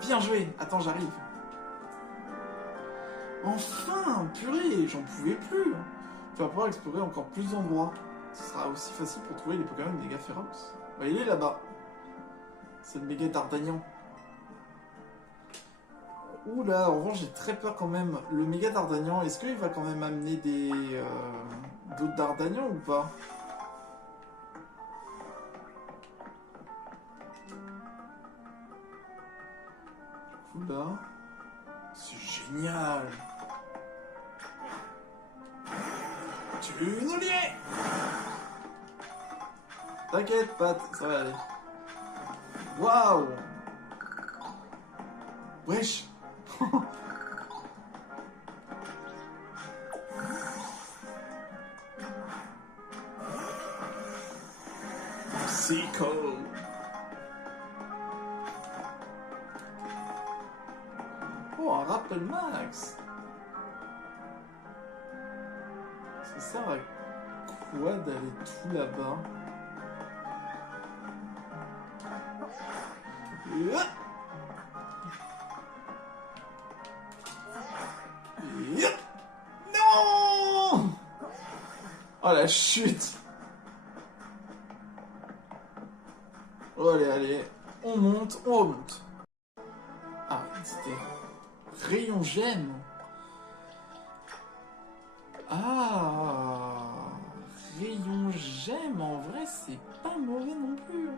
Bien joué. Attends, j'arrive. Enfin, purée, j'en pouvais plus. Tu vas pouvoir explorer encore plus d'endroits. Ce sera aussi facile pour trouver les Pokémon méga féroces. Bah, il est là-bas. C'est le méga D'Artagnan. Oula, en revanche, j'ai très peur quand même. Le méga D'Artagnan, est-ce qu'il va quand même amener des d'autres D'Artagnan ou pas? Oula. C'est génial. Tu nous liais. T'inquiète, Pat, ça va aller. Waouh. Wesh. Psycho. Oh, un rappel max. Ça sert à quoi d'aller tout là-bas? Non! Oh la chute! Oh, allez, allez, on monte, on remonte. Ah, c'était rayon gemme. Ah, rayon gemme, en vrai, c'est pas mauvais non plus.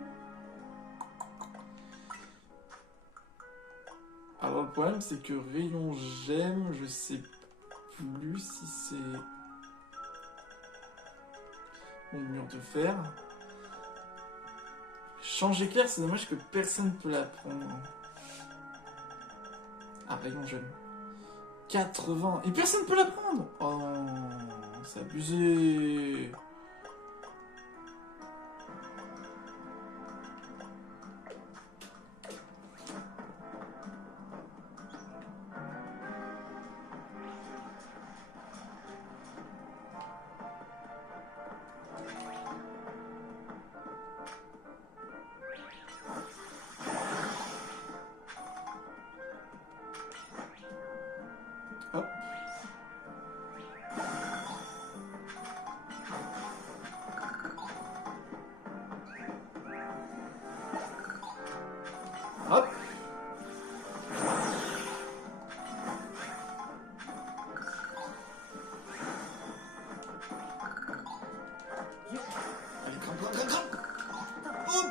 Alors le problème, c'est que rayon gemme, je sais plus si c'est... Bon, mur de fer. Change éclair, c'est dommage que personne ne peut la prendre. Ah, rayon gemme. 80. Et personne ne peut la prendre. Oh, c'est abusé. Hop. Hop. Allez, grimpe, grimpe, grimpe, grimpe. Hop.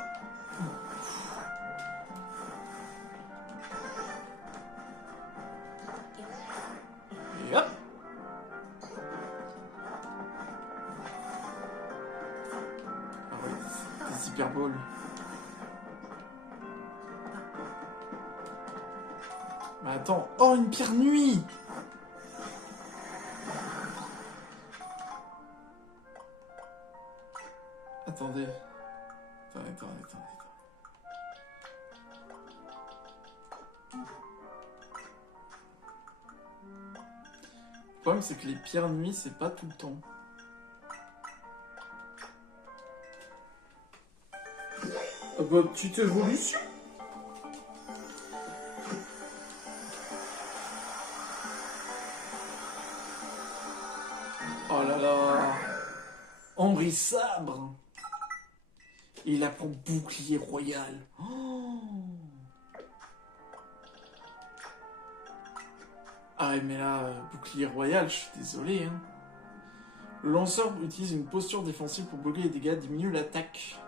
Et hop. Ah ouais, des hyperboles. Mais attends, oh, une pierre nuit! Attendez. Attendez. Le problème, c'est que les pires nuits, c'est pas tout le temps. Ah bah, petite évolution. Oh là là. Henri Sabre. Il apprend bouclier royal. Oh. Ah mais là, bouclier royal, je suis désolé. Hein. Le lanceur utilise une posture défensive pour bloquer les dégâts, diminue l'attaque.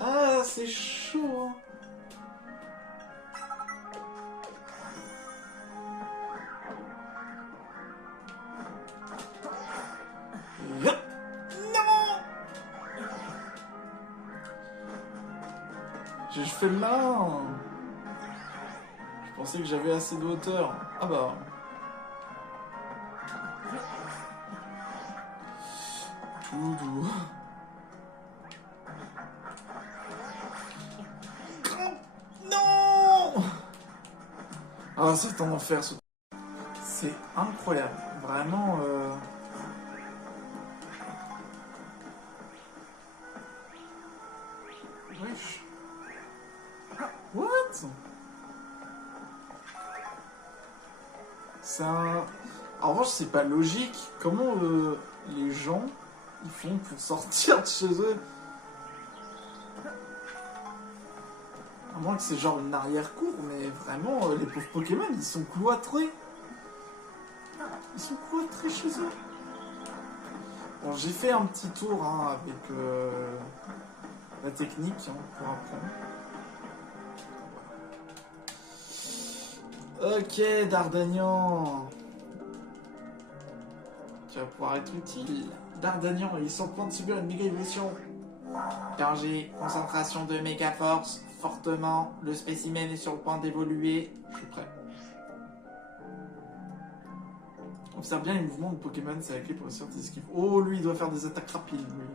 Ah, c'est chaud. Hein. Je fais le malin. Je pensais que j'avais assez de hauteur. Ah bah. Tout doux. Non. Ah, c'est un enfer ce. C'est incroyable. Vraiment. Wesh. What? C'est un... En revanche, c'est pas logique. Comment les gens ils font pour sortir de chez eux? À moins que c'est genre une arrière-cour, mais vraiment, les pauvres Pokémon, ils sont cloîtrés. Ils sont cloîtrés chez eux. Bon, j'ai fait un petit tour hein, avec la technique hein, pour apprendre. Ok, Dardagnan. Tu vas pouvoir être utile. Dardagnan, il est sur le point de subir une méga évolution. Danger, concentration de méga force, fortement. Le spécimen est sur le point d'évoluer. Je suis prêt. Observe bien les mouvements de Pokémon, c'est la clé pour réussir tes esquives. Oh, lui, il doit faire des attaques rapides, lui.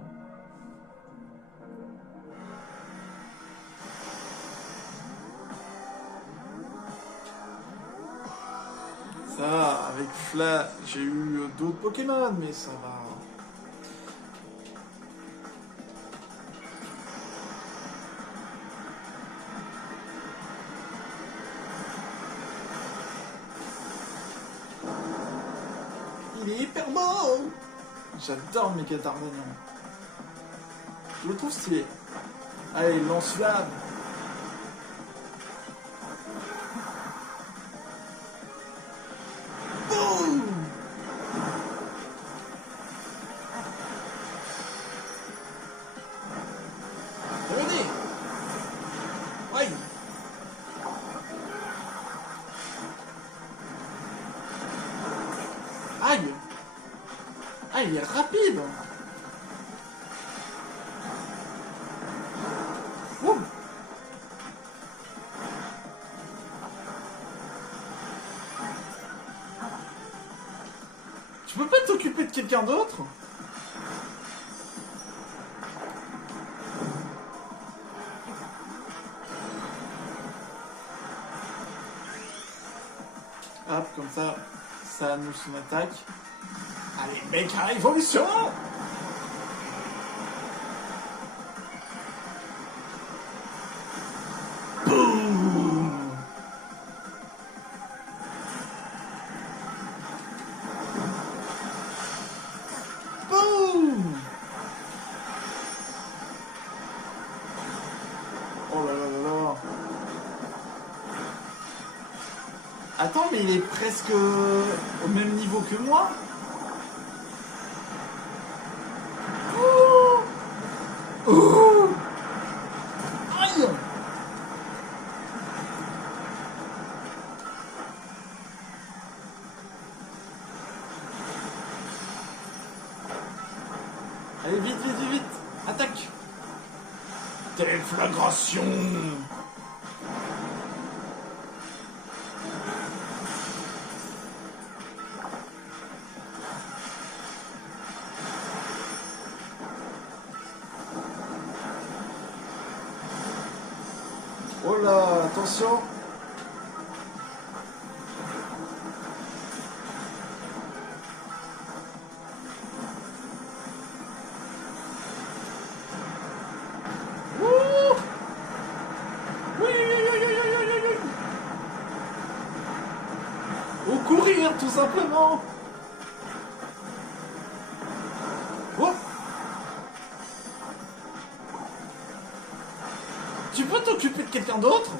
Ça, avec Fla, j'ai eu d'autres Pokémon, mais ça va. Il est hyper beau. J'adore Méga Dardagnan. Je le trouve stylé. Allez, lance-flamme. Aïe! Ah, il est rapide! Ouh. Tu peux pas t'occuper de quelqu'un d'autre? Hop, comme ça annule son attaque. Allez, méga évolution! Boum! Boum! Oh là là là là! Attends, mais il est presque au même niveau que moi? Oh! Aïe! Allez, vite, vite, vite, vite! Attaque! Déflagration! attention. Wouh! Oui, oui, oui, oui, oui, oui, oui. Au courir, tout simplement. Oh! Tu peux t'occuper de quelqu'un d'autre?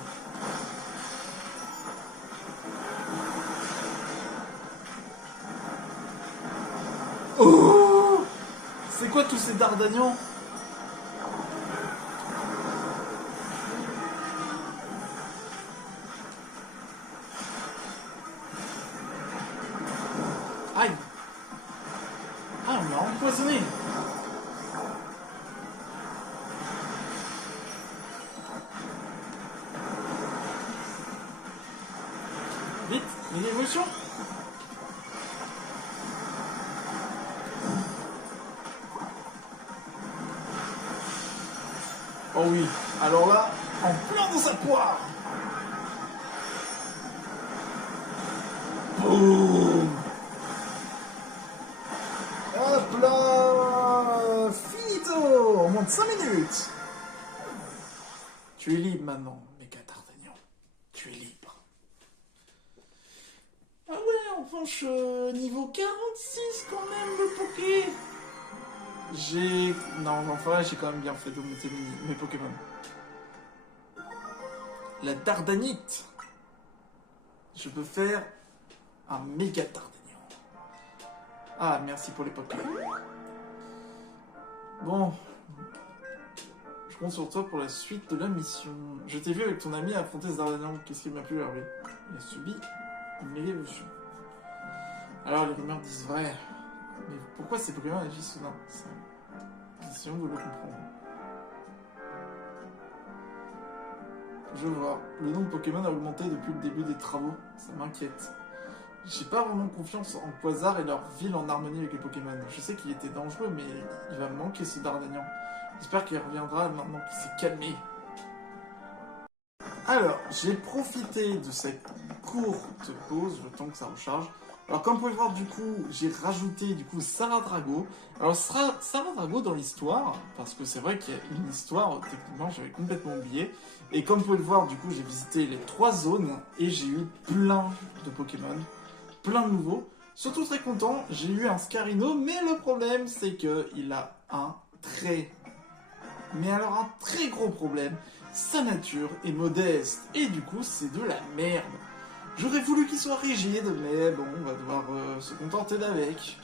Oh! C'est quoi tous ces dardagnans? Aïe! Ah, on m'a empoisonné! Vite, une évolution! Oh oui, alors là, en plein dans sa poire! Boum! Hop là! Finito! En moins de 5 minutes! Tu es libre maintenant, méga D'Artagnan. Tu es libre. Ah ouais, en revanche, niveau 46 quand même, le Poké! Non, enfin, j'ai quand même bien fait de monter mes Pokémon. La Dardanite! Je peux faire un méga D'Artagnan. Ah, merci pour les Pokémon. Bon. Je compte sur toi pour la suite de la mission. Je t'ai vu avec ton ami affronter ce D'Artagnan. Qu'est-ce qui m'a plu à lui? Il a subi une évolution. Alors, les rumeurs disent vrai. Mais pourquoi ces Pokémon agissent soudain? Essayons de le comprendre. Je vois. Le nombre de Pokémon a augmenté depuis le début des travaux. Ça m'inquiète. J'ai pas vraiment confiance en Quasar et leur ville en harmonie avec les Pokémon. Je sais qu'il était dangereux, mais il va me manquer ce D'Artagnan. J'espère qu'il reviendra maintenant qu'il s'est calmé. Alors, j'ai profité de cette courte pause, le temps que ça recharge. Alors, comme vous pouvez le voir, du coup, j'ai rajouté Sarah Drago. Alors, Sarah Drago dans l'histoire, parce que c'est vrai qu'il y a une histoire, techniquement, j'avais complètement oublié. Et comme vous pouvez le voir, du coup, j'ai visité les 3 zones et j'ai eu plein de Pokémon, plein de nouveaux. Surtout très content, j'ai eu un Scarino, mais le problème, c'est qu'il a un mais alors un très gros problème. Sa nature est modeste et du coup c'est de la merde. J'aurais voulu qu'il soit rigide, mais bon, on va devoir se contenter d'avec.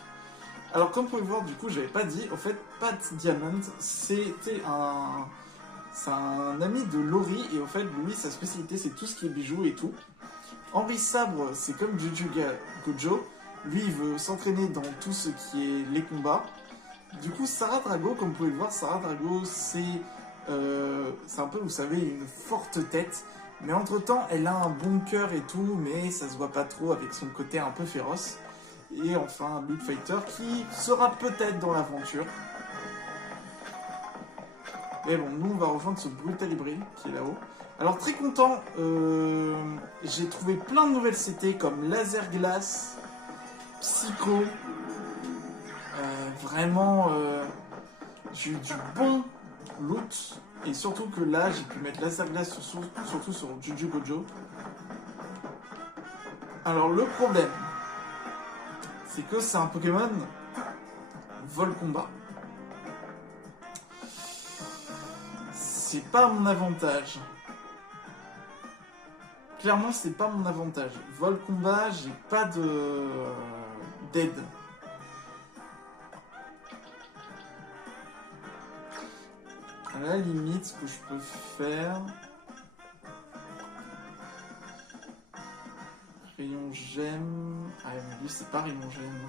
Alors comme vous pouvez le voir, du coup j'avais pas dit, en fait Pat Diamond c'est un ami de Lori et en fait lui sa spécialité c'est tout ce qui est bijoux et tout. Henri Sabre c'est comme Juju Gojo, lui il veut s'entraîner dans tout ce qui est les combats. Du coup, Sarah Drago, comme vous pouvez le voir, Sarah Drago, c'est un peu, vous savez, une forte tête. Mais entre-temps, elle a un bon cœur et tout, mais ça se voit pas trop avec son côté un peu féroce. Et enfin, Big Fighter qui sera peut-être dans l'aventure. Mais bon, nous, on va rejoindre ce Brutal Hybride qui est là-haut. Alors, très content, j'ai trouvé plein de nouvelles CT comme Laser Glace, Psycho. Vraiment, j'ai eu du bon loot. Et surtout que là, j'ai pu mettre Laser Glace surtout sur Juju Gojo. Alors, le problème, c'est que c'est un Pokémon vol combat. C'est pas mon avantage. Clairement, c'est pas mon avantage. Vol combat, j'ai pas d'aide. À la limite, ce que je peux faire... Rayon gemme... Ah mais lui, c'est pas rayon gemme.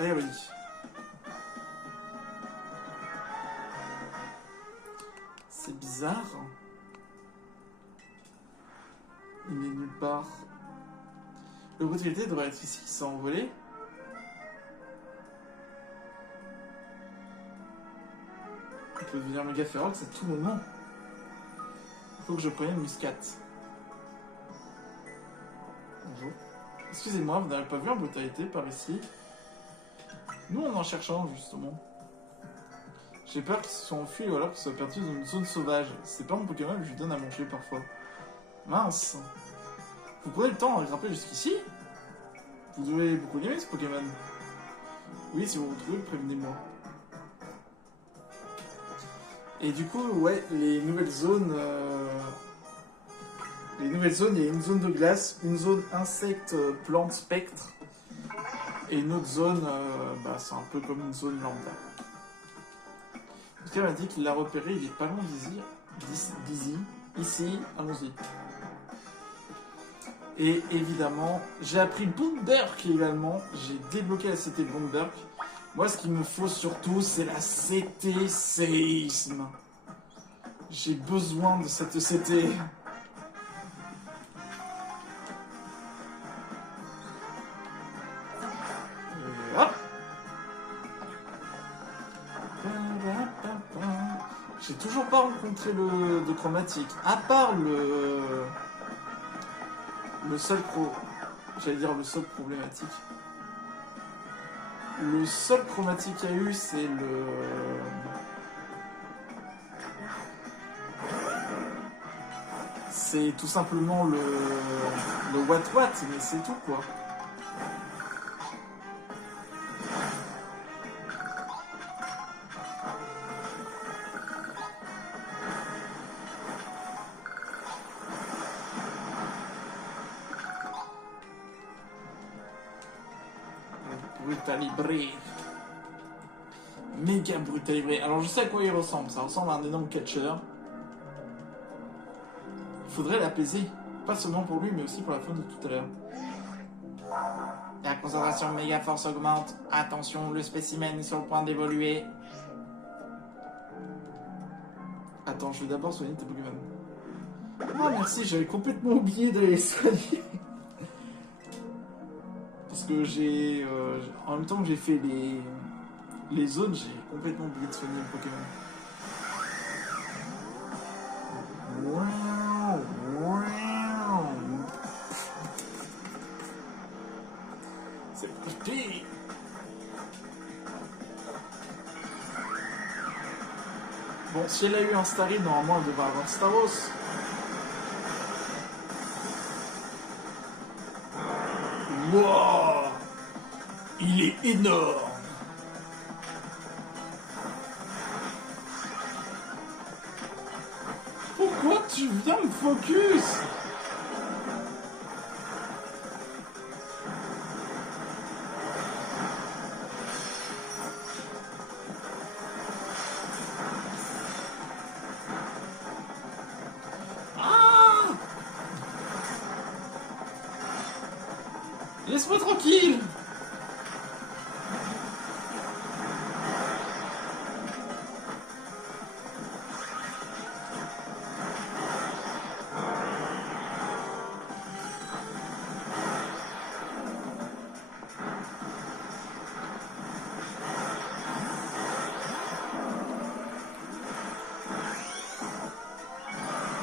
Eh oui. C'est bizarre. Il n'est nulle part. Le brutalité devrait être ici, il s'est envolé. Il peut devenir méga féroce à tout moment. Il faut que je prenne une muscate. Bonjour. Excusez-moi, vous n'avez pas vu en brutalité par ici? Nous, en cherchant, justement. J'ai peur qu'ils se soient enfuis ou alors qu'ils soient perdus dans une zone sauvage. C'est pas mon Pokémon, je lui donne à manger parfois. Mince. Vous prenez le temps de grimper jusqu'ici? Vous devez beaucoup l'aimer, ce Pokémon. Oui, si vous vous retrouvez, prévenez-moi. Et du coup, ouais, les nouvelles zones... Les nouvelles zones, il y a une zone de glace, une zone insecte, plante, spectre. Et une autre zone, c'est un peu comme une zone lambda. Quelqu'un m'a dit qu'il l'a repéré, il est pas loin d'ici. Ici, allons-y. Et évidemment, j'ai appris Boomberk également. J'ai débloqué la CT Boomberk. Moi, ce qu'il me faut surtout, c'est la CT Séisme. J'ai besoin de cette CT. Et hop. J'ai toujours pas rencontré de chromatique. À part le seul j'allais dire le seul problématique. Le seul chromatique qu'il y a eu, c'est c'est tout simplement le Watt, mais c'est tout quoi. Brutalibré. Méga brutalibré. Alors je sais à quoi il ressemble. Ça ressemble à un énorme catcheur. Il faudrait l'apaiser. Pas seulement pour lui, mais aussi pour la faune de tout à l'heure. La concentration méga force augmente. Attention, le spécimen est sur le point d'évoluer. Attends, je vais d'abord soigner tes Pokémon. Oh merci, j'avais complètement oublié d'aller les soigner. Parce que j'ai... en même temps que j'ai fait les zones, j'ai complètement oublié de soigner le Pokémon. C'est parti. Bon, si elle a eu un Starry, normalement elle devrait avoir Staros. Wow! Il est énorme! Pourquoi tu viens me focus? Ah! Laisse-moi tranquille!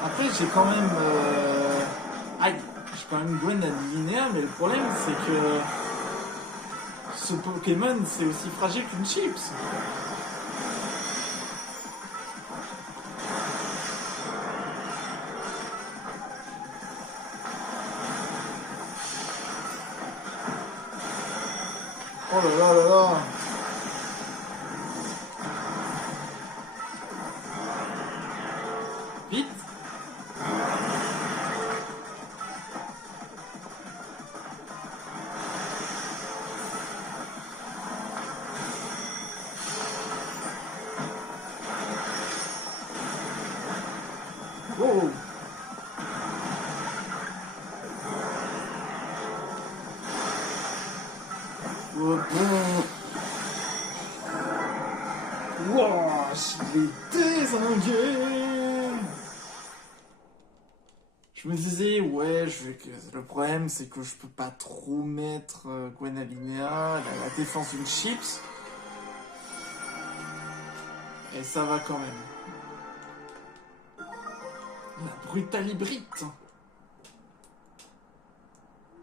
Après, j'ai quand même... Aïe! J'ai quand même Gwen à linéaire, mais le problème, c'est que... Ce Pokémon, c'est aussi fragile qu'une chips. Oh là là là là! Vite! Oh! Wow, je l'ai désingué! Je me disais, ouais, le problème c'est que je peux pas trop mettre Gwen Alinea, la défense d'une chips. Et ça va quand même. La brutalibrite.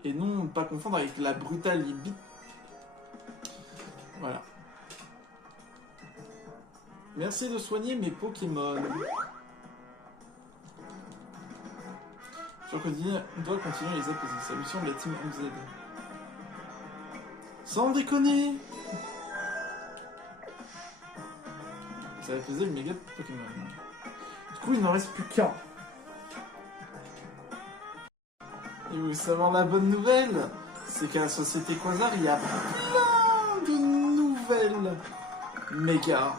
Et non, pas confondre avec la brutalibite. Voilà. Merci de soigner mes Pokémon. Crocodile doit continuer les apaiser. Sa mission de la team MZ. Sans déconner. Ça va apaiser le méga Pokémon. Du coup, il n'en reste plus qu'un. Et vous savoir la bonne nouvelle, c'est qu'à la Société Quasar, il y a plein de nouvelles méga.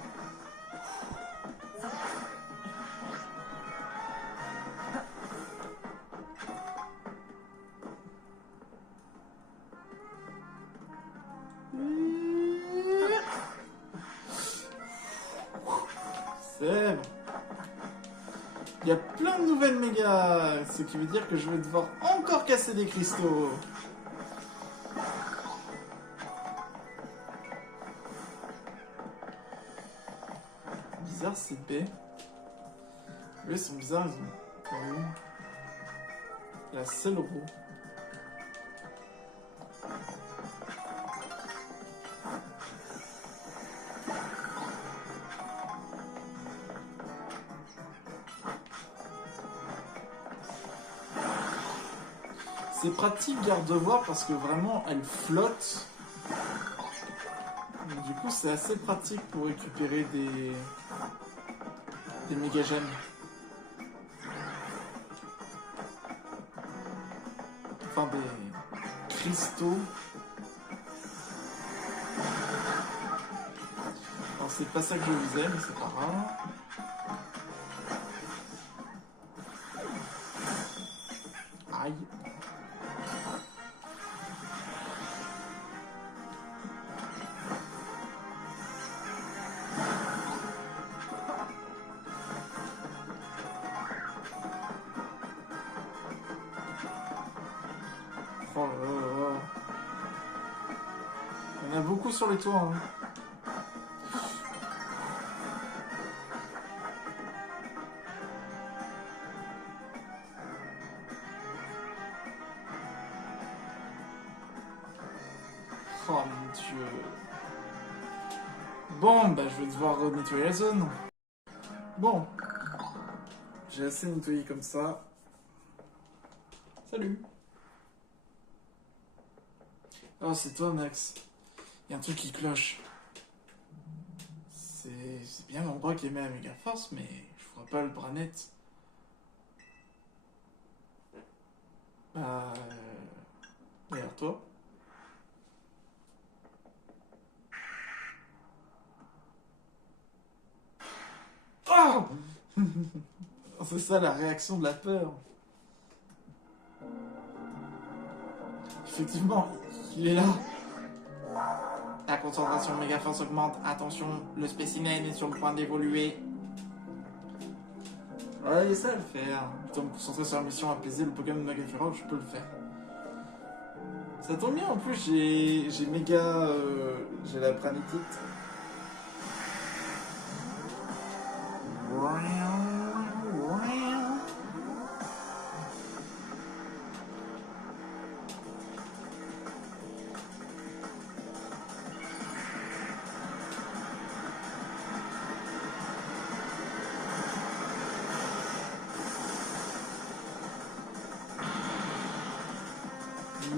C'est bon. Il y a plein de nouvelles méga, ce qui veut dire que je vais devoir encore casser des cristaux. Bizarre ces baies. Eux ils sont bizarres, ils ont la seule roue. C'est pratique garde-voir parce que vraiment elle flotte. Du coup c'est assez pratique pour récupérer des méga gemmes. Enfin des cristaux. Alors c'est pas ça que je visais mais c'est pas grave. Aïe. Oh là là. Il y en a beaucoup sur les toits. Hein. Oh mon dieu. Bon, bah je vais devoir nettoyer la zone. Bon. J'ai assez nettoyé comme ça. Salut. Oh, c'est toi, Max. Il y a un truc qui cloche. C'est bien l'endroit qui est mis à méga force, mais je vois pas le bras net. Bah... derrière toi. Oh c'est ça la réaction de la peur. Effectivement, il est là. La concentration méga force augmente. Attention, le spécimen est sur le point d'évoluer. Ouais, il ça à le faire. Plutôt me concentrer sur la mission apaiser le Pokémon méga féroce, je peux le faire. Ça tombe bien, en plus j'ai méga... j'ai la pranétite.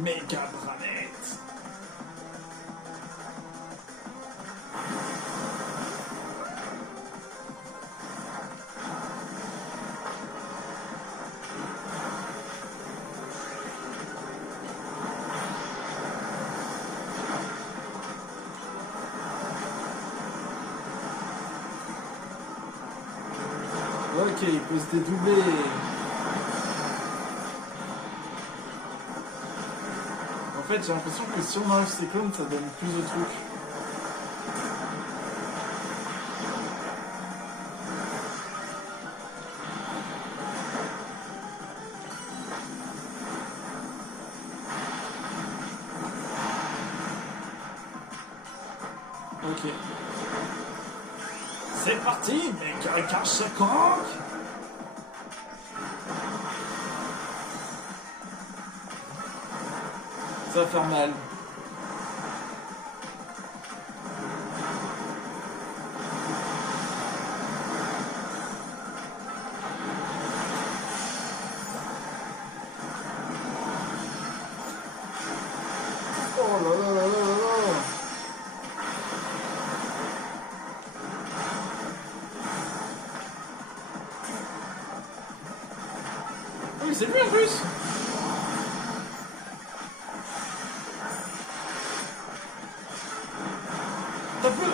Méga planète. Ok, il peut se dédoubler. En fait, j'ai l'impression que si on enlève ces clones, ça donne plus de trucs. Ok. C'est parti, mec, cache sa coque. Ça va faire mal. Oh là là là là là là. Oui, c'est lui en plus. T'as peu.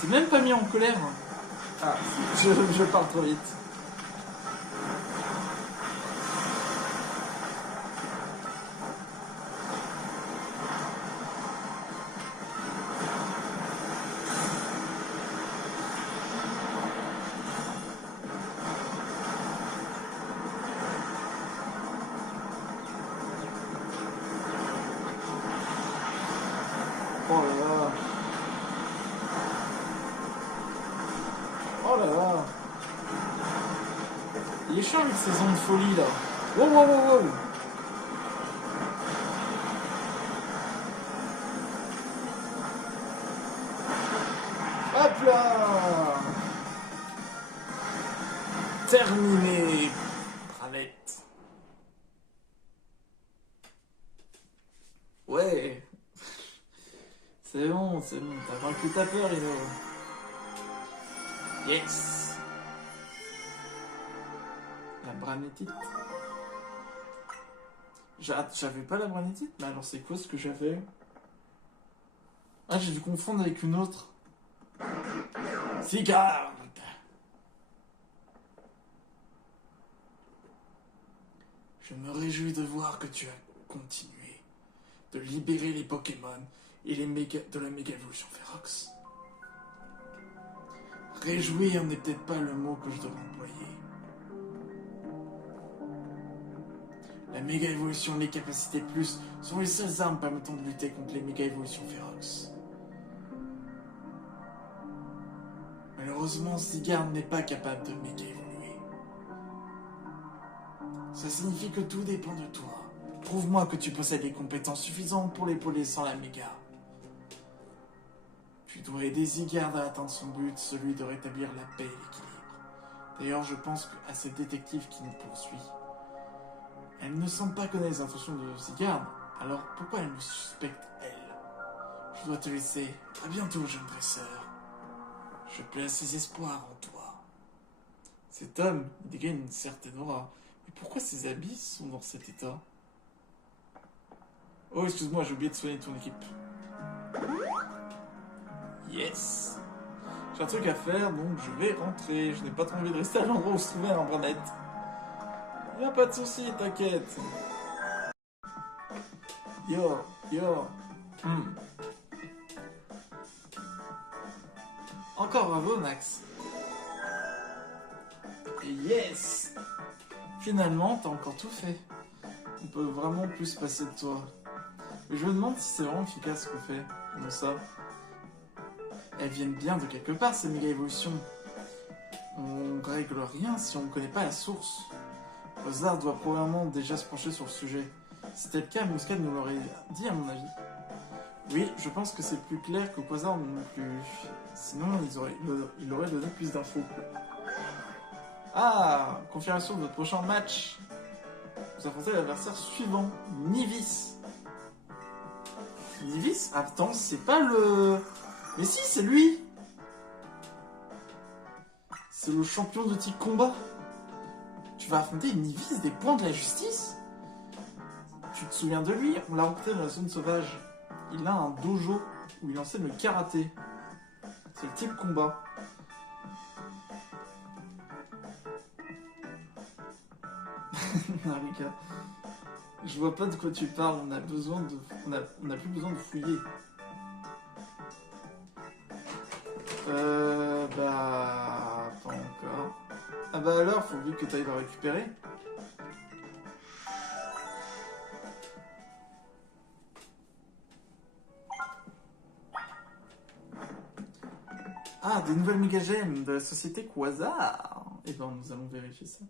C'est même pas mis en colère. Ah, je parle trop vite. Oh là là. Oh là là. Il est chiant avec ces ondes de folie là. Wow wow wow wow. Hop là. Terminé. Bravette. Ouais. C'est bon, t'as vaincu ta peur, Ino. Yes. La branétite. J'avais pas la branétite, mais alors c'est quoi ce que j'avais? Ah, j'ai dû confondre avec une autre. Cigare. Je me réjouis de voir que tu as continué de libérer les Pokémon et de la méga évolution Ferox. Réjouir n'est peut-être pas le mot que je devrais employer. La méga évolution et les capacités plus sont les seules armes permettant de lutter contre les méga évolutions Ferox. Malheureusement, Zygarde n'est pas capable de méga évoluer. Ça signifie que tout dépend de toi. Prouve-moi que tu possèdes les compétences suffisantes pour l'épauler sans la méga. Tu dois aider Zygarde à atteindre son but, celui de rétablir la paix et l'équilibre. D'ailleurs, je pense à cette détective qui nous poursuit. Elle ne semble pas connaître les intentions de Zygarde, alors pourquoi elle me suspecte, elle? Je dois te laisser. À bientôt, jeune dresseur. Je place ses espoirs en toi. Cet homme, il dégage une certaine aura. Mais pourquoi ses habits sont dans cet état? Oh, excuse-moi, j'ai oublié de soigner ton équipe. Yes. J'ai un truc à faire, donc je vais rentrer. Je n'ai pas trop envie de rester à l'endroit où se trouvait un branette. Y'a pas de soucis, t'inquiète. Yo, yo. Encore bravo, Max. Et yes. Finalement, t'as encore tout fait. On peut vraiment plus se passer de toi. Mais je me demande si c'est vraiment efficace ce qu'on fait. Comment ça? Elles viennent bien de quelque part, ces méga évolutions. On règle rien si on ne connaît pas la source. Quasar doit probablement déjà se pencher sur le sujet. Si c'était le cas, Muscade nous l'aurait dit à mon avis. Oui, je pense que c'est plus clair que Quasar non plus. Sinon, il aurait donné plus d'infos. Ah, confirmation de votre prochain match. Vous affrontez l'adversaire suivant, Nivis. Nivis? Attends, c'est pas le... Mais si, c'est lui. C'est le champion de type combat. Tu vas affronter Nivis des points de la justice? Tu te souviens de lui? On l'a rencontré dans la zone sauvage. Il a un dojo où il enseigne le karaté. C'est le type combat. Narika. Je vois pas de quoi tu parles, on a besoin de... On a plus besoin de fouiller. Bah... Pas encore. Ah bah alors, faut vite que tu ailles le récupérer. Ah, des nouvelles méga gemmes de la société Quasar. Eh ben, nous allons vérifier ça.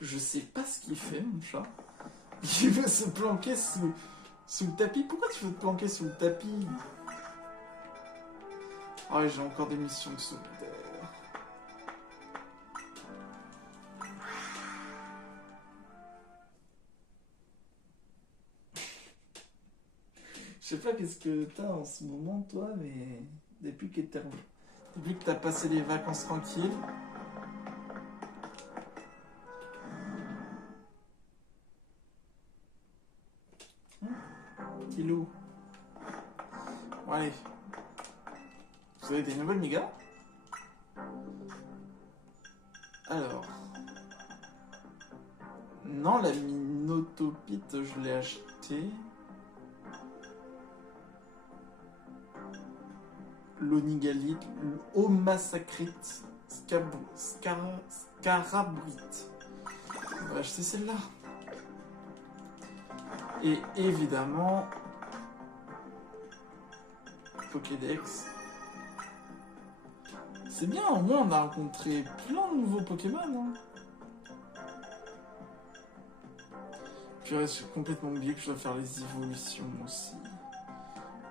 Je sais pas ce qu'il fait, mon chat. Il veut se planquer sous le tapis. Pourquoi tu veux te planquer sous le tapis? Oh, j'ai encore des missions secondaires. Je sais pas qu'est-ce que t'as en ce moment, toi, mais depuis que t'as passé les vacances tranquilles. Kilo. Bon, allez. Vous avez des nouvelles mégas? Alors. Non, la Minotopite, je l'ai achetée. L'Onigalite, l'Omasacrite, Scarabrite. On va acheter celle-là. Et évidemment, Pokédex. C'est bien, au moins on a rencontré plein de nouveaux Pokémon. Hein. Puis j'ai complètement oublié que je dois faire les évolutions aussi.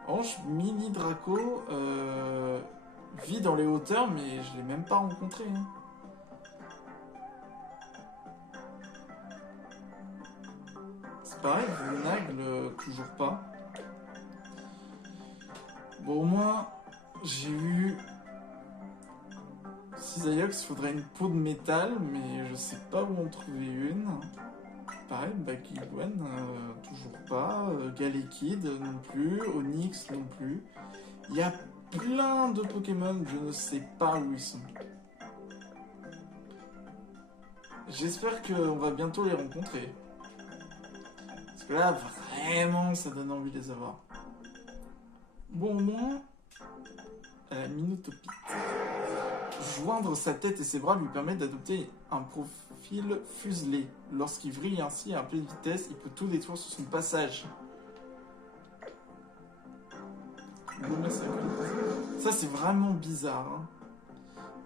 Orange Mini Draco vit dans les hauteurs, mais je l'ai même pas rencontré. Hein. C'est pareil, Nagle, toujours pas. Bon, au moins, j'ai eu Cisaillux, il faudrait une peau de métal, mais je sais pas où en trouver une. Pareil, Bakigwan, toujours pas. Galekid non plus. Onyx non plus. Il y a plein de Pokémon, je ne sais pas où ils sont. J'espère qu'on va bientôt les rencontrer. Parce que là, vraiment, ça donne envie de les avoir. Bon, au moins, la Minotopite. Joindre sa tête et ses bras lui permet d'adopter un profil fuselé. Lorsqu'il vrille ainsi à pleine vitesse, il peut tout détruire sur son passage. Ça, c'est vraiment bizarre. Hein.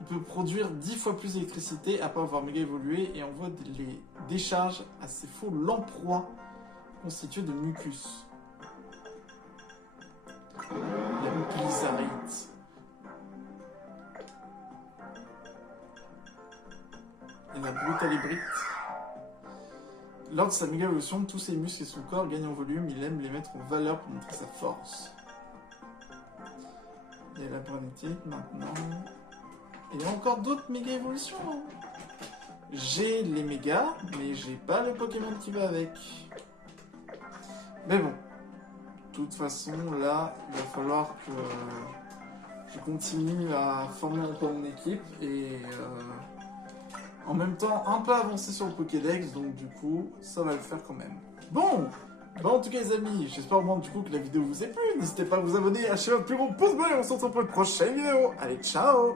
Il peut produire 10 fois plus d'électricité après avoir méga évolué et envoie les décharges à ses faux lamproies constitués de mucus. La Blizzarite. Et la Brutalibrite. Lors de sa méga évolution, tous ses muscles et son corps gagnent en volume. Il aime les mettre en valeur pour montrer sa force. Il y a la Branétique maintenant. Et il y a encore d'autres méga évolutions. Hein. J'ai les mégas, mais j'ai pas le Pokémon qui va avec. Mais bon. De toute façon, là, il va falloir que je continue à former encore mon équipe et en même temps un peu avancer sur le Pokédex, donc du coup, ça va le faire quand même. Bon, en tout cas les amis, j'espère au moins du coup que la vidéo vous a plu. N'hésitez pas à vous abonner, à lâcher votre plus gros pouce bleu et on se retrouve pour une prochaine vidéo. Allez, ciao!